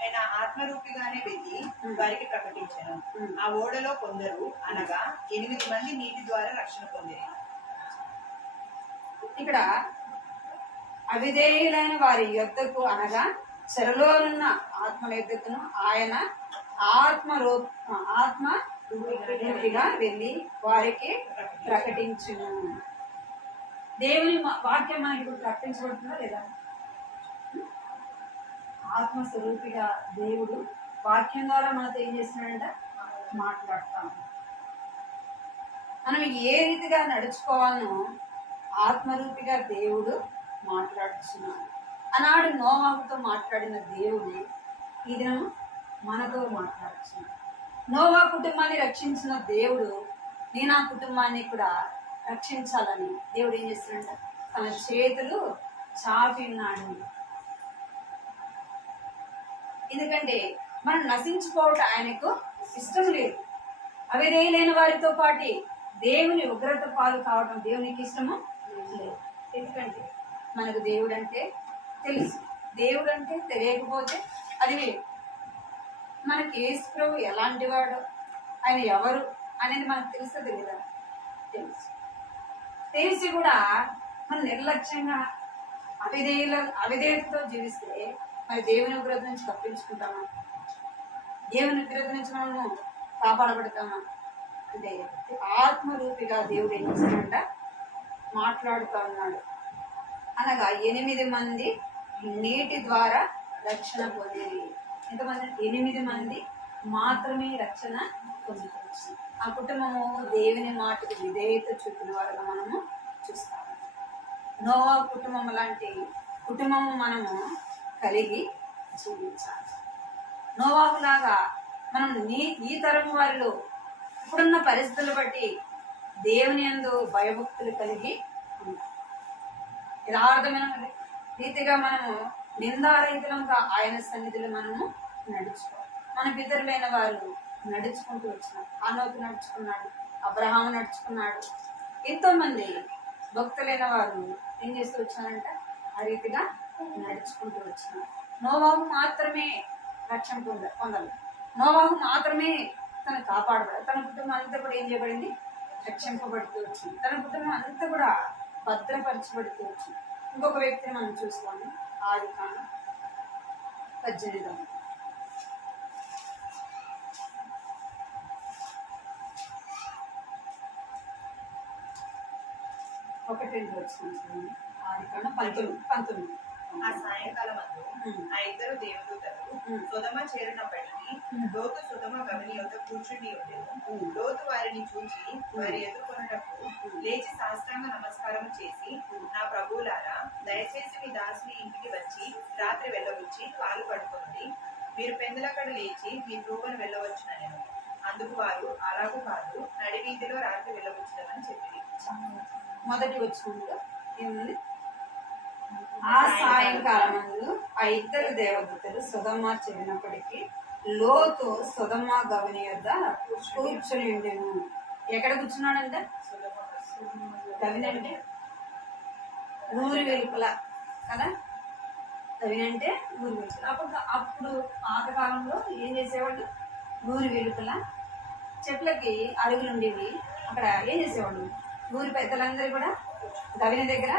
ఆయన ఆత్మరూపిగానే వెళ్ళి వారికి ప్రకటించెను. ఆ ఓడలో కొందరు, అనగా 8 మంది నీటి ద్వారా రక్షణ పొందిరి. ఇక్కడ అవిధేయులైన వారి యొద్దకు, అనగా చెరలో ఉన్న ఆత్మల యొద్దకును ఆయన ఆత్మరూపిగా వెళ్ళి వారికి ప్రకటించును. దేవుని వాక్యం మనకి ఇప్పుడు ప్రకటించబడుతుందా లేదా? ఆత్మస్వరూపిగా దేవుడు వాక్యం ద్వారా మనతో ఏం చేస్తున్నాడంట? మాట్లాడతాము. మనం ఏ రీతిగా నడుచుకోవాలనో ఆత్మరూపిగా దేవుడు మాట్లాడుతున్నాడు. ఆనాడు నోవాహుతో మాట్లాడిన దేవుడు ఈ దినం మనతో మాట్లాడుతున్నాడు. నోవా కుటుంబాన్ని రక్షించిన దేవుడు నేను ఆ కుటుంబాన్ని కూడా రక్షించాలని దేవుడు ఏం చేస్తున్నాడు? తన చేతులు చాపి ఉన్నాడు. ఎందుకంటే మనం నశించుకోవటం ఆయనకు ఇష్టం లేదు. అవిధేయులైన వారితో పాటు దేవుని ఉగ్రత పాలు కావడం దేవునికి ఇష్టము లేదు. ఎందుకంటే మనకు దేవుడు అంటే తెలుసు, దేవుడు అంటే తెలియకపోతే అది వేరు. మనకి యేసు ప్రభు ఎలాంటి వాడు, ఆయన ఎవరు అనేది మనకు తెలుస్తుంది కదా. తెలిసి కూడా మనం నిర్లక్ష్యంగా అవిధేయతతో జీవిస్తే మరి దేవుని ఉగ్రత నుంచి తప్పించుకుంటామా? దేవుని ఉగ్రత నుంచి మనము కాపాడబడతామా? అంటే ఆత్మరూపిగా దేవుడు ఏం చేస్తాడంట? మాట్లాడుతూ ఉన్నాడు. అనగా 8 మంది నీటి ద్వారా రక్షణ పొందేది. ఎంతమంది? 8 మంది మాత్రమే రక్షణ పొందుకోవచ్చు. ఆ కుటుంబము దేవుని మాటకు విధేయత చూపిన వారుగా మనము చూస్తాము. నోవా కుటుంబం లాంటి కుటుంబము మనము కలిగి జీవించాలి. నోవాహులాగా మనం ఈ తరము వారిలో ఇప్పుడున్న పరిస్థితులు బట్టి దేవుని యందు భయభక్తులు కలిగి ఉండాలి. యథార్థమైన రీతిగా మనము నిందారహితులంగా ఆయన సన్నిధిలో మనము నడుచుకోవాలి. మన పితరులైన వారు నడుచుకుంటూ వచ్చినారు. హనోకు నడుచుకున్నాడు, అబ్రహాము నడుచుకున్నాడు. ఎంతో మంది భక్తులైన వారు ఏం చేస్తూ వచ్చారంట? ఆ రీతిగా నడుచుకుంటూ వచ్చినారు. నోవాహు మాత్రమే రక్షణ పొందాలి. నోవాహు మాత్రమే తను కాపాడబడాలి. తన కుటుంబం అంతా కూడా ఏం చేయబడింది? రక్షింపబడుతూ వచ్చింది. తన కుటుంబం అంతా కూడా భద్రపరచబడుతూ వచ్చింది. ఇంకొక వ్యక్తిని మనం చూస్తాము. ఆదికాండం 18వ వచ్చింది. ఆదికాండం 19. ఆ సాయంకాలం అందు ఆ ఇద్దరు దేవదూతలు సొదమ చేరినప్పటికీ లోతు సొదమ గమని యొద్ద కూర్చుని ఉండేను. లోతు వారిని చూచి వారి ఎదుర్కొనుటకు లేచి సాష్టాంగ నమస్కారం చేసి, నా ప్రభువులారా, దయచేసి మీ దాసుని ఇంటికి వచ్చి రాత్రి వెళ్ళవచ్చి కాలు పడుకొనుడి. మీరు పెందలకడ లేచి మీ త్రోవను వెళ్ళవచ్చునని. అందుకు వారు, అలాగూ కాదు, నడివీధిలో రాత్రి వెళ్ళవచ్చునని చెప్పింది. మొదటి వచ్చినప్పుడు ఏముంది? ఆ సాయంకాలమందు ఆ ఇద్దరు దేవదూతలు సొదొమ చేరినప్పటికీ లోతు సొదొమ గవని యొద్ద కూర్చుని ఉండెను. ఎక్కడ కూర్చున్నాడంట? గవిని అంటే ఊరి వెలుపల కదా. గవిని అంటే ఊరి వెలుపల. అప్పుడు పాతకాలంలో ఏం చేసేవాళ్ళు? ఊరి వెలుపల చెట్లకి అరుగులు ఉండేవి. అక్కడ ఏం చేసేవాళ్ళు? ఊరి పెద్దలందరూ కూడా గవిని దగ్గర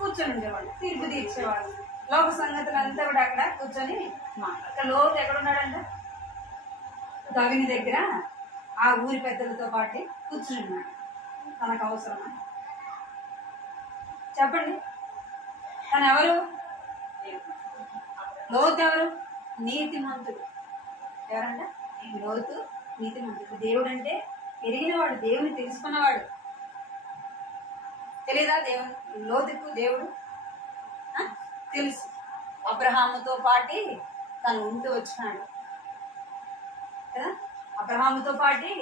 కూర్చొని ఉండేవాళ్ళు, తీర్పు తీర్చేవాళ్ళు. లోక సంగతులంతా కూడా అక్కడ కూర్చొని అక్కడ లోతు ఎక్కడున్నాడంట? గవిని దగ్గర ఆ ఊరి పెద్దలతో పాటు కూర్చుని ఉన్నాడు. తనకు అవసరమా? చెప్పండి. తను ఎవరు? లోతు ఎవరు? నీతిమంతుడు. ఎవరంట? లోతు నీతిమంతుడు. దేవుడు అంటే ఎరిగినవాడు, దేవుని తెలుసుకున్నవాడు. తెలీదా దేవుడు? లోతుకు దేవుడు తెలుసు. అబ్రహాముతో పాటి తను ఉంటూ వచ్చినాడు కదా. అబ్రహాముతో పాటి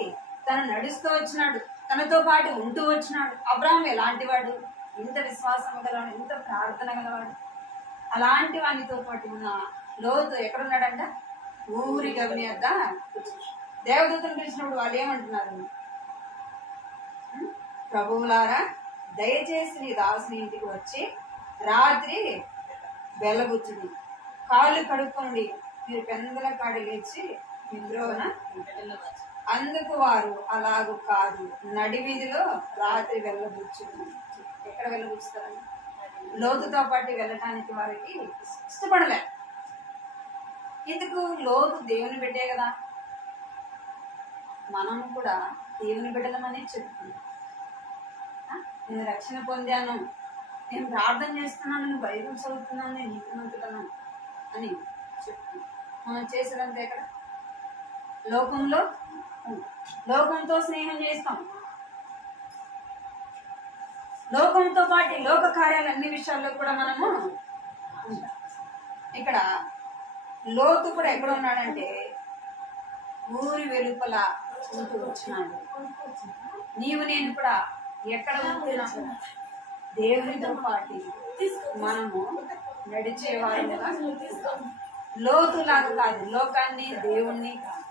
తను నడుస్తూ వచ్చినాడు, తనతో పాటు ఉంటూ వచ్చినాడు. అబ్రహాం ఎలాంటి వాడు? ఎంత విశ్వాసం గలవాడు, ఎంత ప్రార్థన గలవాడు. అలాంటి వానితో పాటు ఉన్న లోతు ఎక్కడున్నాడంట? ఊరి గవిని వద్ద. దేవదూతలు పిలిచినప్పుడు వాళ్ళు ఏమంటున్నారు? ప్రభువులారా, దయచేసి నీ దాసుని ఇంటికి వచ్చి రాత్రి వెళ్ళబుచ్చుడి, కాళ్ళు కడుక్కోండి, మీరు పెందల కాడి లేచి నిద్రోన. అందుకు వారు, అలాగూ కాదు, నడివీధిలో రాత్రి వెళ్ళబుచ్చుడు. ఎక్కడ వెళ్ళబుచ్చుతారని? లోతుతో పాటు వెళ్ళటానికి వారికి ఇష్టపడలే. ఎందుకు? లోతు దేవుని బిడ్డే కదా. మనము కూడా దేవుని బిడ్డలమని చెప్తున్నాం. నేను రక్షణ పొందాను, నేను ప్రార్థన చేస్తున్నాను, నేను బైబిల్ చదువుతున్నాను, నేను నీతిమంతుడను అని చెప్తున్నాను. మనం చేసేదంతా ఎక్కడ? లోకంతో స్నేహం చేస్తాం. లోకంతో పాటు లోక కార్యాలు అన్ని విషయాల్లో కూడా మనము ఉంటాం. ఇక్కడ లోతు కూడా ఎక్కడ ఉన్నాడంటే ఊరి వెలుపల ఉంటూ వచ్చినాడు. నీవు నేను కూడా ఎక్కడ ఉంటున్నాము? దేవునితో పాటు మనము నడిచేవారుగా. లోతులాగా కాదు, లోకాన్ని దేవుణ్ణి కాదు.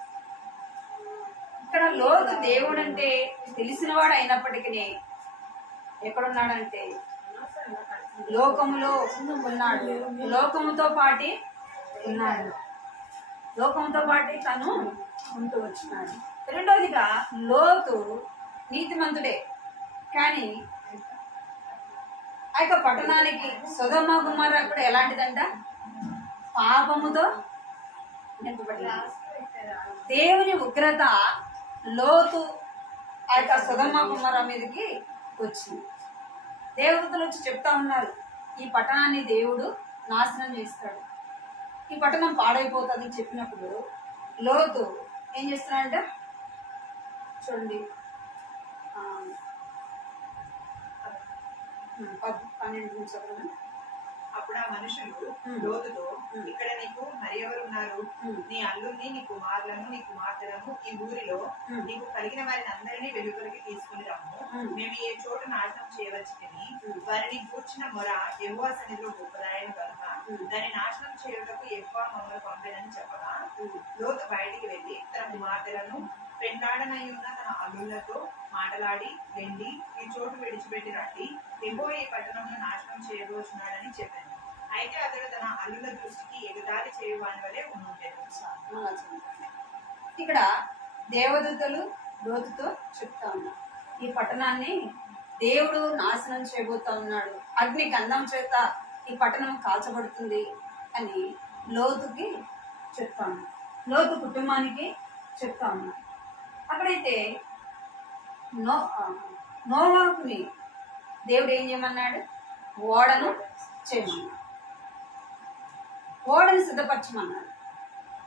ఇక్కడ లోతు దేవుడు అంటే తెలిసినవాడు అయినప్పటికీ ఎక్కడున్నాడంటే లోకములో ఉన్నాడు, లోకముతో పాటి ఉన్నాడు, లోకంతో పాటు తను ఉంటూ వచ్చినాడు. రెండోదిగా లోతు నీతిమంతుడే, కానీ ఆ యొక్క పట్టణానికి సొదొమ గుమొర్రా కూడా ఎలాంటిదంట? పాపముతో నింపబడింది. దేవుని ఉగ్రత లోతు ఆ యొక్క సొదొమ గుమొర్రా మీదకి వచ్చింది. దేవదూతలు వచ్చి చెప్తా ఉన్నారు, ఈ పట్టణాన్ని దేవుడు నాశనం చేస్తాడు, ఈ పట్టణం పాడైపోతుంది చెప్పినప్పుడు లోతు ఏం చేస్తున్నాడంట? చూడండి, 12. అప్పుడు ఆ మనుషులు లోతుతో, ఇక్కడ నీకు మరి ఎవరు ఉన్నారు? నీ అల్లుల్ని, నీ కుమారులను, నీ కుమార్తెలను ఈ ఊరిలో నీకు కలిగిన వారిని అందరినీ వెలుగులోకి తీసుకుని రమ్ము. మేము ఏ చోటు నాశనం చేయవచ్చు తిని వారిని కూర్చిన మొర యెహోవా సన్నిధిలో గొప్పదాయను కనుక దాన్ని నాశనం చేయుటకు యెహోవా మమ్మల్ని పంపినని చెప్పగా, లోతు బయటికి వెళ్లి తన కుమార్తెలను, పెండాడనై ఉన్న తన అల్లుళ్లతో మాటలాడి, వెండి ఈ చోటు విడిచిపెట్టి రండి, యెహోవా ఈ పట్టణంలో నాశనం చేయబోచున్నాడని చెప్పాను. అయితే అతడు తన అల్లుల దృష్టికి ఎగతాళి చేయువాని వలె ఉండేది. ఇక్కడ దేవదూతలు లోతుతో చెప్తా ఉన్నారు, ఈ పట్టణాన్ని దేవుడు నాశనం చేయబోతా ఉన్నాడు, అగ్ని గంధం చేత ఈ పట్టణం కాల్చబడుతుంది అని లోతుకి చెప్తా ఉన్నారు, లోతు కుటుంబానికి చెప్తా ఉన్నారు. అక్కడైతే నోవాహుని దేవుడు ఏం చేయమన్నాడు? ఓడను చేయమన్నాడు, ఓడను సిద్ధపరచమన్నాడు.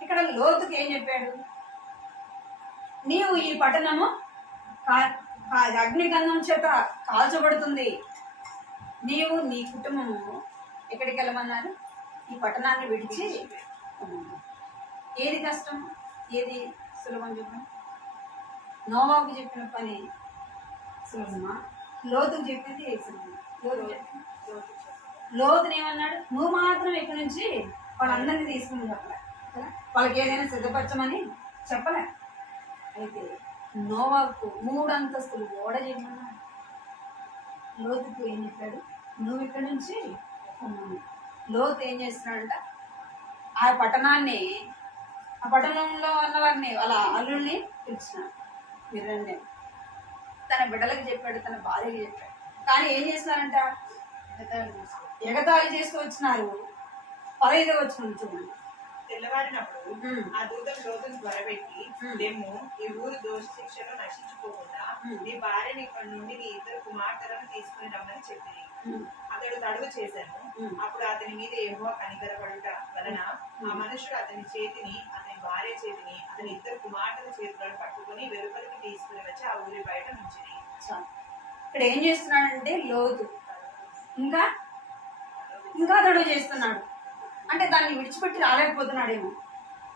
ఇక్కడ లోతుకి ఏం చెప్పాడు? నీవు ఈ పట్టణము అగ్నిగంధం చేత కాల్చబడుతుంది, నీవు నీ కుటుంబము ఎక్కడికి వెళ్ళమన్నారు? ఈ పట్టణాన్ని విడిచి. ఏది కష్టం, ఏది సులభం చెప్పండి? నోవాకు చెప్పిన పని సులభమా? లోతుకు చెప్పింది సులభమా? లోతుని ఏమన్నాడు? నువ్వు మాత్రం ఇక్కడి నుంచి వాళ్ళందరినీ తీసుకుని చెప్పలే కదా, వాళ్ళకి ఏదైనా సిద్ధపరచమని చెప్పలే. అయితే నోవాకు 3 అంతస్తులు ఓడ చేయమన్నాడు. లోతుకు ఏం చెప్పాడు? నువ్వు ఇక్కడి నుంచి లోతు ఏం చేస్తున్నాడంట? ఆ పట్టణాన్ని, ఆ పట్టణంలో ఉన్న వారిని, వాళ్ళ అల్లుల్ని పిలిచినాడు, మీరు రండి. తన బిడ్డలకు చెప్పాడు, తన భార్యకి చెప్పాడు. కానీ ఏం చేస్తున్నారంట? ఎగతాళి చేస్తూ వచ్చినారు. 15వ వచనం చూడండి. తెల్లవారినప్పుడు ఆ దూతలు లోతును త్వరబెట్టి, మేము ఈ ఊరు దోష శిక్షలో నశించుకోకుండా నీ భార్యని ఇక్కడి నుండి నీ 2 కుమార్తెలను తీసుకుని రమ్మని చెప్పింది. అతడు తడువు చేశాను. అప్పుడు అతని మీద యెహోవా కనికరపడుట వలన ఆ మనుషుడు అతని చేతిని, అతని భార్య చేతిని, అతని 2 కుమార్తెల చేతులను పట్టుకుని వెలుపలికి తీసుకుని వచ్చి ఆ ఊరి బయట నుంచింది. ఇక్కడ ఏం చేస్తున్నాడంటే లోతు ఇంకా ఇంకా తడువు చేస్తున్నాడు. అంటే దాన్ని విడిచిపెట్టి రాలేకపోతున్నాడేమో,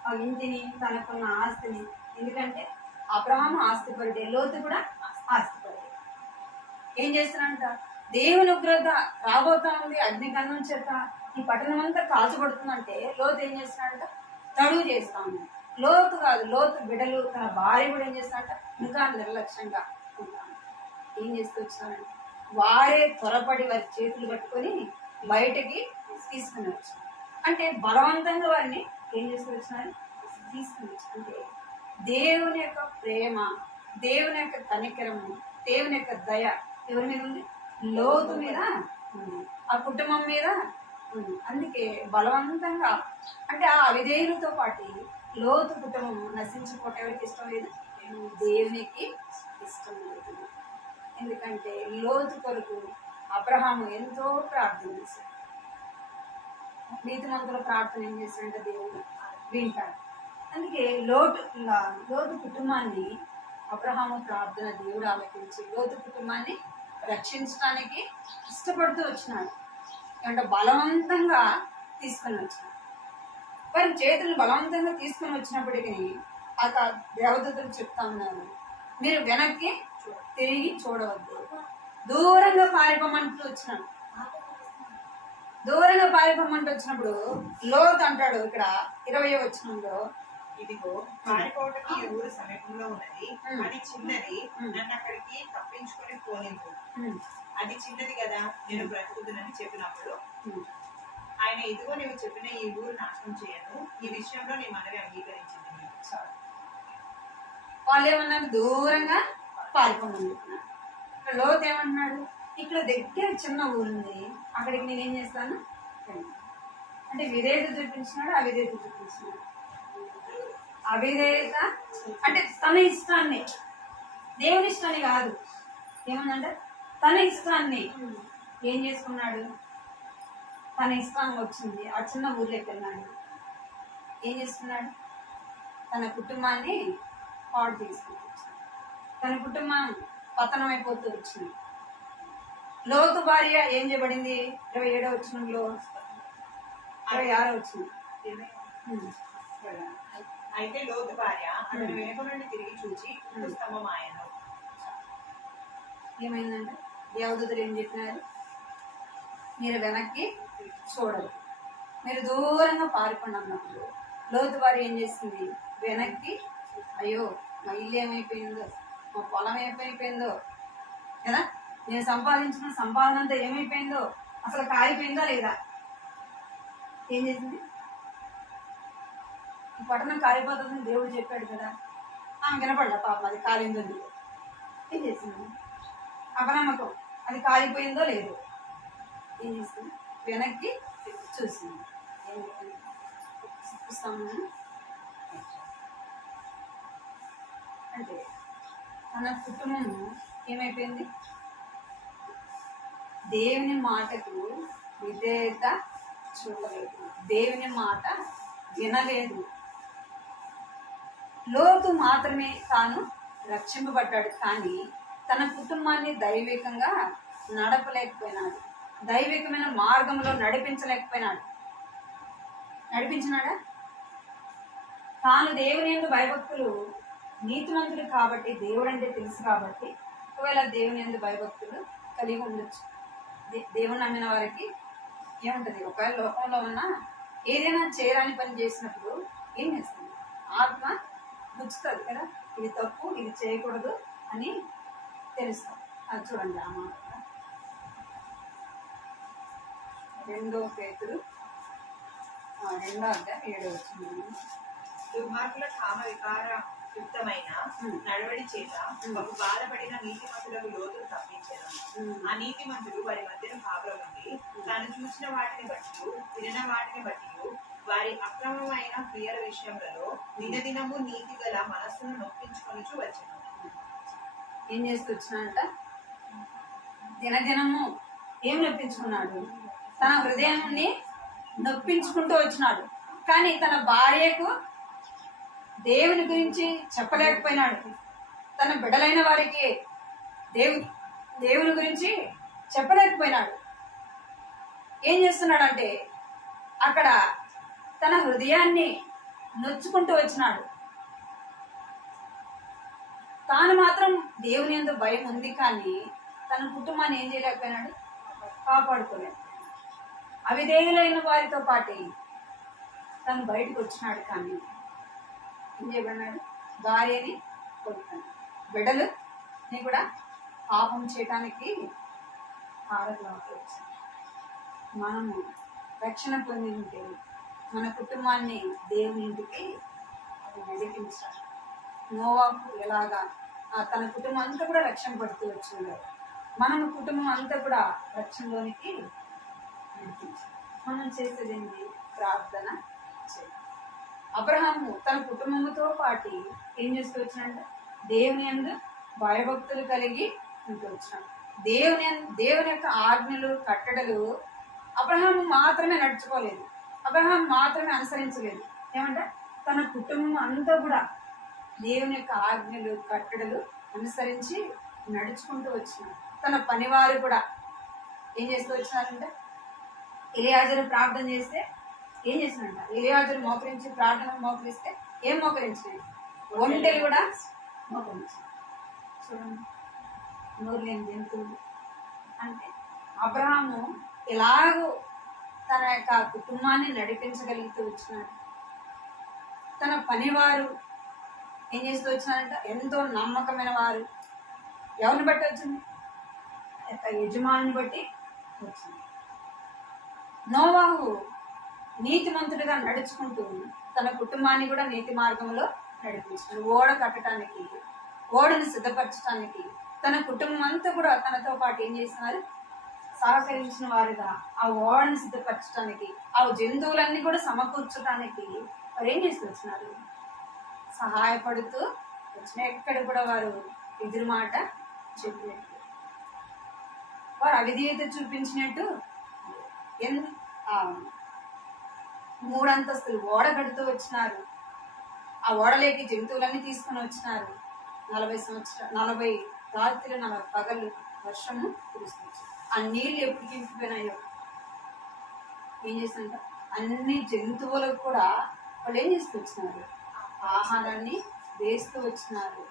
ఆ ఇంటిని, తనకున్న ఆస్తిని. ఎందుకంటే అబ్రహాము ఆస్తిపరుడే, లోతు కూడా ఆస్తిపరుడే. ఏం చేస్తున్నాడంట? దేవుని ఉగ్రత రాబోతా ఉంది, అగ్నిగంధం చేత ఈ పట్టణం అంతా కాల్చబడుతుందంటే లోతు ఏం చేస్తున్నాడంట? తడువు చేస్తా ఉన్నాడు. లోతు కాదు, లోతు బిడ్డలు, తన భార్య కూడా ఏం చేస్తాడంట? ఇంకా నిర్లక్ష్యంగా ఉంటాను. ఏం చేస్తూ వచ్చినాడంటే వారే త్వరపడి వారి చేతులు పట్టుకొని బయటకి తీసుకుని వచ్చారు. అంటే బలవంతంగా వారిని ఏం చేసుకుని వచ్చినారు? తీసుకుని వచ్చారు. అంటే దేవుని యొక్క ప్రేమ, దేవుని యొక్క కనికరము, దేవుని యొక్క దయ ఎవరి మీద ఉంది? లోతు మీద ఉంది, ఆ కుటుంబం మీద ఉంది. అందుకే బలవంతంగా, అంటే ఆ అవిధేయులతో పాటు లోతు కుటుంబం నశించిపోవటం ఎవరికి ఇష్టం లేదు? దేవునికి ఇష్టం లేదు. ఎందుకంటే లోతు కొరకు అబ్రహాము ఎంతో ప్రార్థన చేశాడు. నీతిమంతుల ప్రార్థన ఏం చేశాడంటే దేవుడు వింటాడు. అందుకే లోతు కుటుంబాన్ని అబ్రహాము ప్రార్థన దేవుడు ఆలకించి లోతు కుటుంబాన్ని రక్షించడానికి ఇష్టపడుతూ వచ్చినాడు. అంటే బలవంతంగా తీసుకొని వచ్చినాడు. వారి చేతులను బలవంతంగా తీసుకొని వచ్చినప్పటికీ ఆ దేవదూతలు చెప్తా ఉన్నారు, మీరు వెనక్కి తిరిగి చూడవద్దు, దూరంగా పారిపోమంటూ వచ్చినాడు. దూరంగా పారిపోమంటూ వచ్చినప్పుడు లోతు అంటాడు ఇక్కడ 20వ వచనంలో, ఇదిగో పారిపోవటం ఈ ఊరు సమీపంలో ఉన్నది, అది చిన్నది, నన్ను అక్కడికి తప్పించుకొని పోనింది. అది చిన్నది కదా, నేను బ్రతుకుదునని చెప్పినప్పుడు ఆయన, ఇదిగో నీవు చెప్పిన ఈ ఊరు నాశనం చేయను, ఈ విషయంలో నీ మనవి అంగీకరించింది. వాళ్ళు ఏమన్నారు? దూరంగా పారిపోమన్నారు. లోతు ఏమంటున్నాడు? ఇక్కడ దగ్గర చిన్న ఊరుంది, అక్కడికి నేనేం చేస్తాను అంటే విధేయత చూపించినాడు, అవిధేయత చూపించినాడు. అవిధేయత అంటే తన ఇష్టాన్ని, దేవుని ఇష్టాన్ని కాదు, ఏమన్నంటే తన ఇష్టాన్ని ఏం చేసుకున్నాడు? తన ఇష్టం వచ్చింది, ఆ చిన్న ఊర్లోకి వెళ్ళాడు. ఏం చేసుకున్నాడు? తన కుటుంబాన్ని పాడు చేసుకుని వచ్చాడు. తన కుటుంబం పతనం అయిపోతూ వచ్చింది. లోతు భార్య ఏం చేయబడింది? 27వ వచనంలో, 26వ వచనం. అయితే లోతు భార్య అతని వెనుక నుండి తిరిగి చూచి స్తంభం ఆయను. ఏమైందంటే దేవదూతలు ఏం చెప్పినారు? మీరు వెనక్కి చూడరు, మీరు దూరంగా పారిపోండి అన్నప్పుడు లోతు భార్య ఏం చేసింది? వెనక్కి, అయ్యో మా ఇల్లు ఏమైపోయిందో, మా పొలం ఏమైపోయిందో కదా, నేను సంపాదించిన సంపాదన అంతా ఏమైపోయిందో, అసలు కాలిపోయిందా లేదా? ఏం చేసింది? ఈ పట్టణం కాలిపోతుందని దేవుడు చెప్పాడు కదా, ఆమె వినపడ్డా పాపం అది కాలిందో లేదో. ఏం చేసింది? అపనమ్మకం, అది కాలిపోయిందో లేదో. ఏం చేసింది? వెనక్కి చూసింది. అంటే తన కుటుంబం ఏమైపోయింది? దేవుని మాటకు విధేయత చూపలేదు, దేవుని మాట వినలేదు. లోతు మాత్రమే తాను రక్షింపబడ్డాడు, కానీ తన కుటుంబాన్ని దైవికంగా నడపలేకపోయినాడు, దైవికమైన మార్గంలో నడిపించలేకపోయినాడు. నడిపించినాడా? తాను దేవుని యందు భయభక్తులు, నీతిమంతుడు కాబట్టి, దేవుడు అంటే తెలుసు కాబట్టి, ఒకవేళ దేవుని యందు భయభక్తులు కలిగి ఉండొచ్చు. దేవుని నమ్మిన వారికి ఏముంటుంది, ఒకవేళ లోకంలో ఉన్న ఏదైనా చేయరాని పని చేసినప్పుడు ఏం చేస్తుంది, ఆత్మ గుచ్చుతుంది కదా, ఇది తప్పు, ఇది చేయకూడదు అని తెలుస్తాం. అది చూడండి ఆ మాట 2 Pétero 2:7. దుర్మార్గుల కామ వికార యుక్తమైన నడవడి చేత ఒక బాధపడిన నీతిమంతులకు లోతులు తప్పించారు. ఆ నీతిమంతుడు వారి మధ్యన కాపురం ఉండి తాను చూసిన వాటిని బట్టి, వినిన వాటిని బట్టి వారి అక్రమమైన క్రియల విషయములలో దినదినము నీతి గల మనస్సును నొప్పించుకొని వచ్చాను. ఏం చేస్తూ వచ్చినాడంట? దినదినము ఏం నొప్పించుకున్నాడు? తన హృదయాన్ని నొప్పించుకుంటూ వచ్చినాడు. కానీ తన భార్యకు దేవుని గురించి చెప్పలేకపోయినాడు. తన బిడ్డలైన వారికి దేవుని గురించి చెప్పలేకపోయినాడు. ఏం చేస్తున్నాడంటే అక్కడ తన హృదయాన్ని నొచ్చుకుంటూ వచ్చినాడు. తాను మాత్రం దేవుని యందు భయం ఉంది, కానీ తన కుటుంబాన్ని ఏం చేయలేకపోయినాడు, కాపాడుకోలేదు. అవిధేయులైన వారితో పాటే తను బయటకు వచ్చినాడు, కానీ ఏం చేయబడినాడు, భార్యని కొడుతున్నాడు. బిడ్డలు నీ కూడా పాపం చేయటానికి కారకులు అవుతారు. మనము రక్షణ పొంది ఉంటే మన కుటుంబాన్ని దేవుని ఇంటికి నడిపించాలి. నోవాహు ఎలాగా తన కుటుంబం అంతా కూడా రక్షణ పడుతూ వచ్చింది, మనం కుటుంబం అంతా కూడా రక్షణలోనికి నడిపించాలి. మనం చేసేది ఏంటి? ప్రార్థన చేయాలి. అబ్రహాము తన కుటుంబంతో పాటు ఏం చేస్తూ వచ్చినాడు? దేవుని యందు భయభక్తులు కలిగి ఉంటూ వచ్చినాడు. దేవుని యొక్క ఆజ్ఞలు, కట్టడలు అబ్రహాము మాత్రమే నడుచుకోలేదు, అబ్రహాం మాత్రమే అనుసరించలేదు. ఏమంటే తన కుటుంబం అంతా కూడా దేవుని యొక్క ఆజ్ఞలు, కట్టడలు అనుసరించి నడుచుకుంటూ వచ్చినాడు. తన పనివారు కూడా ఏం చేస్తూ వచ్చినారంటే, ఎలియాజరు ప్రార్థన చేస్తే ఏం చేసినంట? ఎలియాజరు మోకరించి ప్రార్థన మోకరిస్తే ఏం మోకరించినాయి? ఒంటెలు కూడా మోకరించినాయి. చూడండి, నోరు లేని జంతువులు. అంటే అబ్రహాము ఎలాగో తన యొక్క కుటుంబాన్ని నడిపించగలుగుతూ వచ్చినాడు. తన పనివారు ఏం చేస్తూ వచ్చినారంట? ఎంతో నమ్మకమైన వారు. ఎవరిని బట్టి వచ్చింది? యజమాని బట్టి వచ్చింది. నోవాహు నీతిమంతుడిగా నడుచుకుంటూ తన కుటుంబాన్ని కూడా నీతి మార్గంలో నడిపించాడు. ఓడ కట్టడానికి, ఓడను సిద్ధపరచడానికి తన కుటుంబం అంతా కూడా తనతో పాటు ఏం చేస్తున్నారు? సహకరించిన వారుగా ఆ ఓడను సిద్ధపరచడానికి, ఆ జంతువులన్నీ కూడా సమకూర్చడానికి వారు ఏం చేస్తూ వచ్చినారు? సహాయపడుతూ వచ్చిన. ఎక్కడ కూడా వారు ఎదురు మాట చెప్పినట్టు, వారు అవిధేయత చూపించినట్టు 3 అంతస్తులు ఓడ కడుతూ వచ్చినారు. ఆ ఓడలేకి జంతువులన్నీ తీసుకొని వచ్చినారు. 40 రాత్రులు 40 పగళ్ళు వర్షము కురుస్తుంది. ఆ నీళ్లు ఎప్పుడు కింపిపోయినాయో ఏం చేస్తుంట, అన్ని జంతువులకు కూడా వాళ్ళు ఏం చేస్తూ వచ్చినారు? ఆహారాన్ని వేస్తూ వచ్చినారు.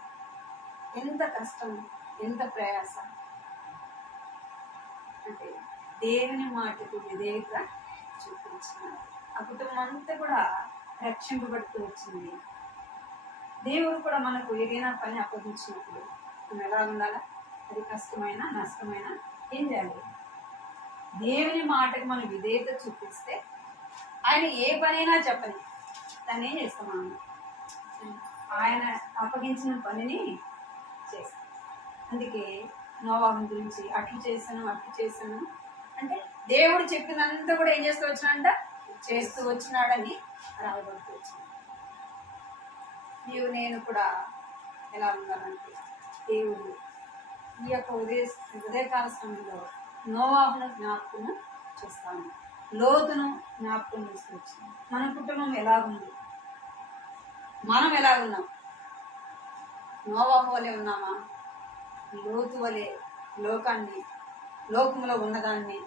ఎంత కష్టం, ఎంత ప్రయాస. అంటే దేవుని మాటకు విధేయత చూపించినారు. ఆ కుటుంబం అంతా కూడా రక్షింపబడుతూ వచ్చింది. దేవుడు కూడా మనకు ఏదైనా పని అప్పగించినప్పుడు మనం ఎలా ఉండాలా? అది కష్టమైన, నష్టమైన ఏం చేయాలి? దేవుని మాటకు మనం విధేయత చూపిస్తే ఆయన ఏ పనైనా చెప్పని దాన్ని ఏం చేస్తాం? మనం ఆయన అప్పగించిన పనిని చేస్తాం. అందుకే నోవాహు గురించి అట్లు చేశాను అంటే దేవుడు చెప్పినంతా కూడా ఏం చేస్తూ వచ్చినాడంట? చేస్తూ వచ్చినాడని రాయబడుతూ వచ్చింది. నీవు నేను కూడా ఎలా ఉండాలంటే, దేవుడు ఈ యొక్క ఉదయకాల సమయంలో నోవాహును జ్ఞాపకం చేస్తాను. లోతును జ్ఞాపకం తీసుకొచ్చింది. మన కుటుంబం ఎలాగుంది, మనం ఎలాగున్నాం? నోవాహు వలె ఉన్నామా? లోతు వలె లోకాన్ని, లోకంలో ఉన్నదాన్ని,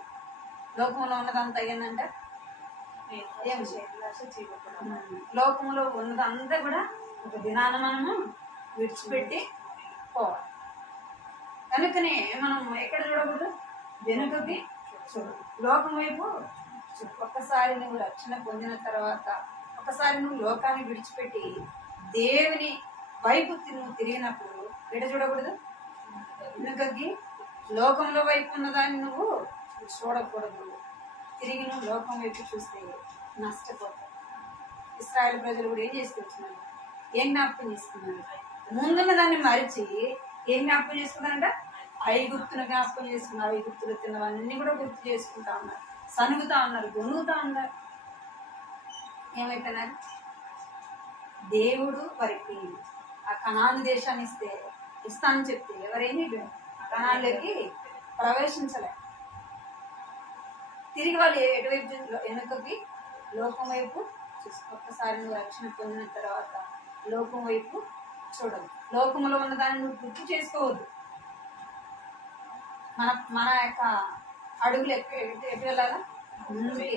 లోకంలో ఉన్నదంతా ఏంటంటే ఏం లోకంలో ఉన్నదంతా కూడా ఒక దినాన మనము విడిచిపెట్టి పోవాలి. కనుకనే మనం ఎక్కడ చూడకూడదు, వెనుకకి చూడదు, లోకం వైపు చూడు. ఒక్కసారి నువ్వు రక్షణ పొందిన తర్వాత, ఒకసారి నువ్వు లోకాన్ని విడిచిపెట్టి దేవుని వైపు నువ్వు తిరిగినప్పుడు ఎట చూడకూడదు, వెనుకకి లోకంలో వైపు ఉన్నదాన్ని నువ్వు చూడకూడదు. తిరిగి నువ్వు లోకం వైపు చూస్తే నష్టపోతావు. ఇశ్రాయేలు ప్రజలు కూడా ఏం చేసుకొచ్చినారు, ఏం జ్ఞాపకం చేసుకున్నారు? ముందున్న దాన్ని మరిచి ఏం జ్ఞాపకం చేసుకున్నారంట? ఐగుప్తును జ్ఞాపకం చేసుకున్నారు. ఐగుప్తులు తిన్నవన్నీ కూడా గుర్తు చేసుకుంటా ఉన్నారు, సనుగుతా ఉన్నారు, గొనుగుతా ఉన్నారు. ఏమైపోయినారు? దేవుడు వారికి ఆ కనాను దేశాన్ని ఇస్తానని చెప్తే ఎవరేమి కనాన్లోకి ప్రవేశించలే. తిరిగి వాళ్ళు ఎటువైపు వెనుకకి లోకం వైపు చూసి, ఒక్కసారి నువ్వు రక్షణ పొందిన తర్వాత లోకం వైపు చూడదు. లోకంలో ఉన్న దాన్ని నువ్వు గుర్తు చేసుకోవద్దు. మన యొక్క అడుగులు ఎటు వెళ్ళాలా? ముందుకే.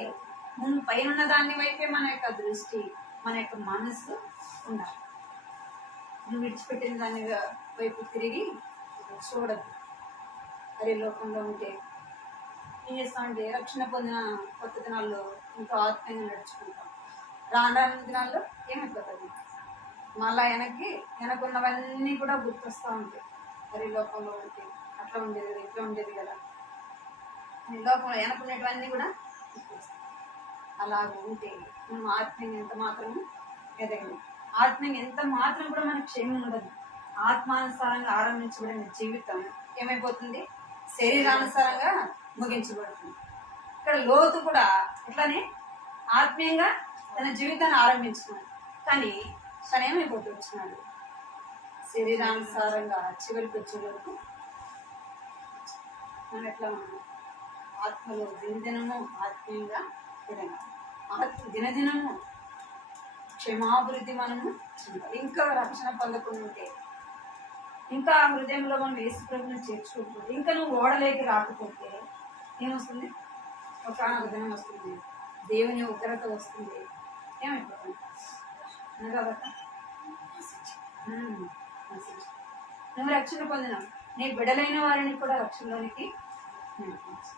ముందు పైన దాని వైపే మన యొక్క దృష్టి, మన యొక్క మనస్సు ఉండాలి. నువ్వు విడిచిపెట్టిన దాని వైపు తిరిగి చూడద్దు. అదే లోకంలో ఉంటే ఏం చేస్తామంటే, రక్షణ పొందిన కొత్త దినాల్లో ఎంతో ఆత్మీయంగా నడుచుకుంటాం. రాను దినాల్లో ఏమైపోతుంది, మళ్ళా వెనకున్నవన్నీ కూడా గుర్తొస్తూ ఉంటాయి. మరి లోకంలో ఉంటే అట్లా ఉండేది కదా, ఇట్లా ఉండేది కదా, లోకంలో వెనకున్నటువన్నీ కూడా గుర్తొస్తాయి. అలాగ ఉంటే మనం ఆత్మీయంగా ఎంత మాత్రము ఎదగదు. ఆత్మీయంగా ఎంత మాత్రం కూడా మనకు క్షేమం ఉండదు. ఆత్మానుసారంగా ఆరంభించబడిన జీవితం ఏమైపోతుంది, శరీరానుసారంగా ముగించబడుతుంది. ఇక్కడ లోతు కూడా ఇట్లానే ఆత్మీయంగా తన జీవితాన్ని ఆరంభించినాడు, కానీ తను ఏమైపోతూ వచ్చినాడు, శరీరానుసారంగా చివరికి వచ్చే వరకు మనం ఎట్లా ఉన్నాము? ఆత్మలో దినదినము ఆత్మీయంగా ఎదగాలి. దినదినము క్షమాభివృద్ధి మనము చెందాలి. ఇంకా రక్షణ పొందకుండా ఉంటే, ఇంకా ఆ హృదయంలో మనం యేసు ప్రభువుని చేర్చుకోకపోతే, ఇంకా నువ్వు ఓడలేకి రాకపోతే ఏమొస్తుంది? ఒక దినం వస్తుంది, దేవుని ఉగ్రత వస్తుంది. ఏమైపోతుంది కాబట్టి నువ్వు రక్షణ పొందినావు, నీ బిడ్డలైన వారిని కూడా రక్షణలోనికి నడిపించు.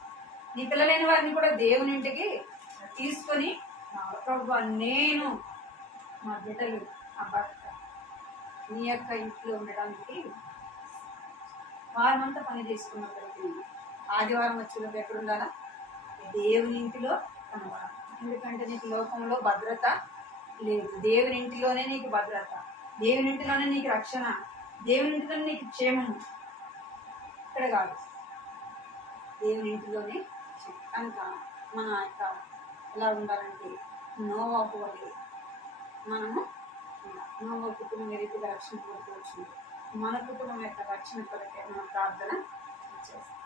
నీ పిల్లలైన వారిని కూడా దేవుని ఇంటికి తీసుకొని, ప్రభువా నేను మా బిడ్డలు ఆ భర్త నీ యొక్క ఇంట్లో ఉండడానికి వారమంతా పని చేసుకున్నప్పటికీ ఆదివారం వచ్చేలోపు ఎక్కడ ఉండాలా? దేవుని ఇంటిలో కనబడాలి. ఎందుకంటే నీకు లోకంలో భద్రత లేదు. దేవుని ఇంటిలోనే నీకు భద్రత, దేవుని ఇంటిలోనే నీకు రక్షణ, దేవుని ఇంటిలోనే నీకు క్షేమము. ఇక్కడ కాదు, దేవుని ఇంటిలోనే. కనుక మన యొక్క ఎలా ఉండాలంటే నోవాహు వలె మనము నోవా కుటుంబం ఏ రీతిగా రక్షణ పొందుకోవచ్చు, మన కుటుంబం యొక్క రక్షణ కొరకే మనం ప్రార్థన చేస్తాం.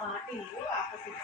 వాటి ఆపోజిట్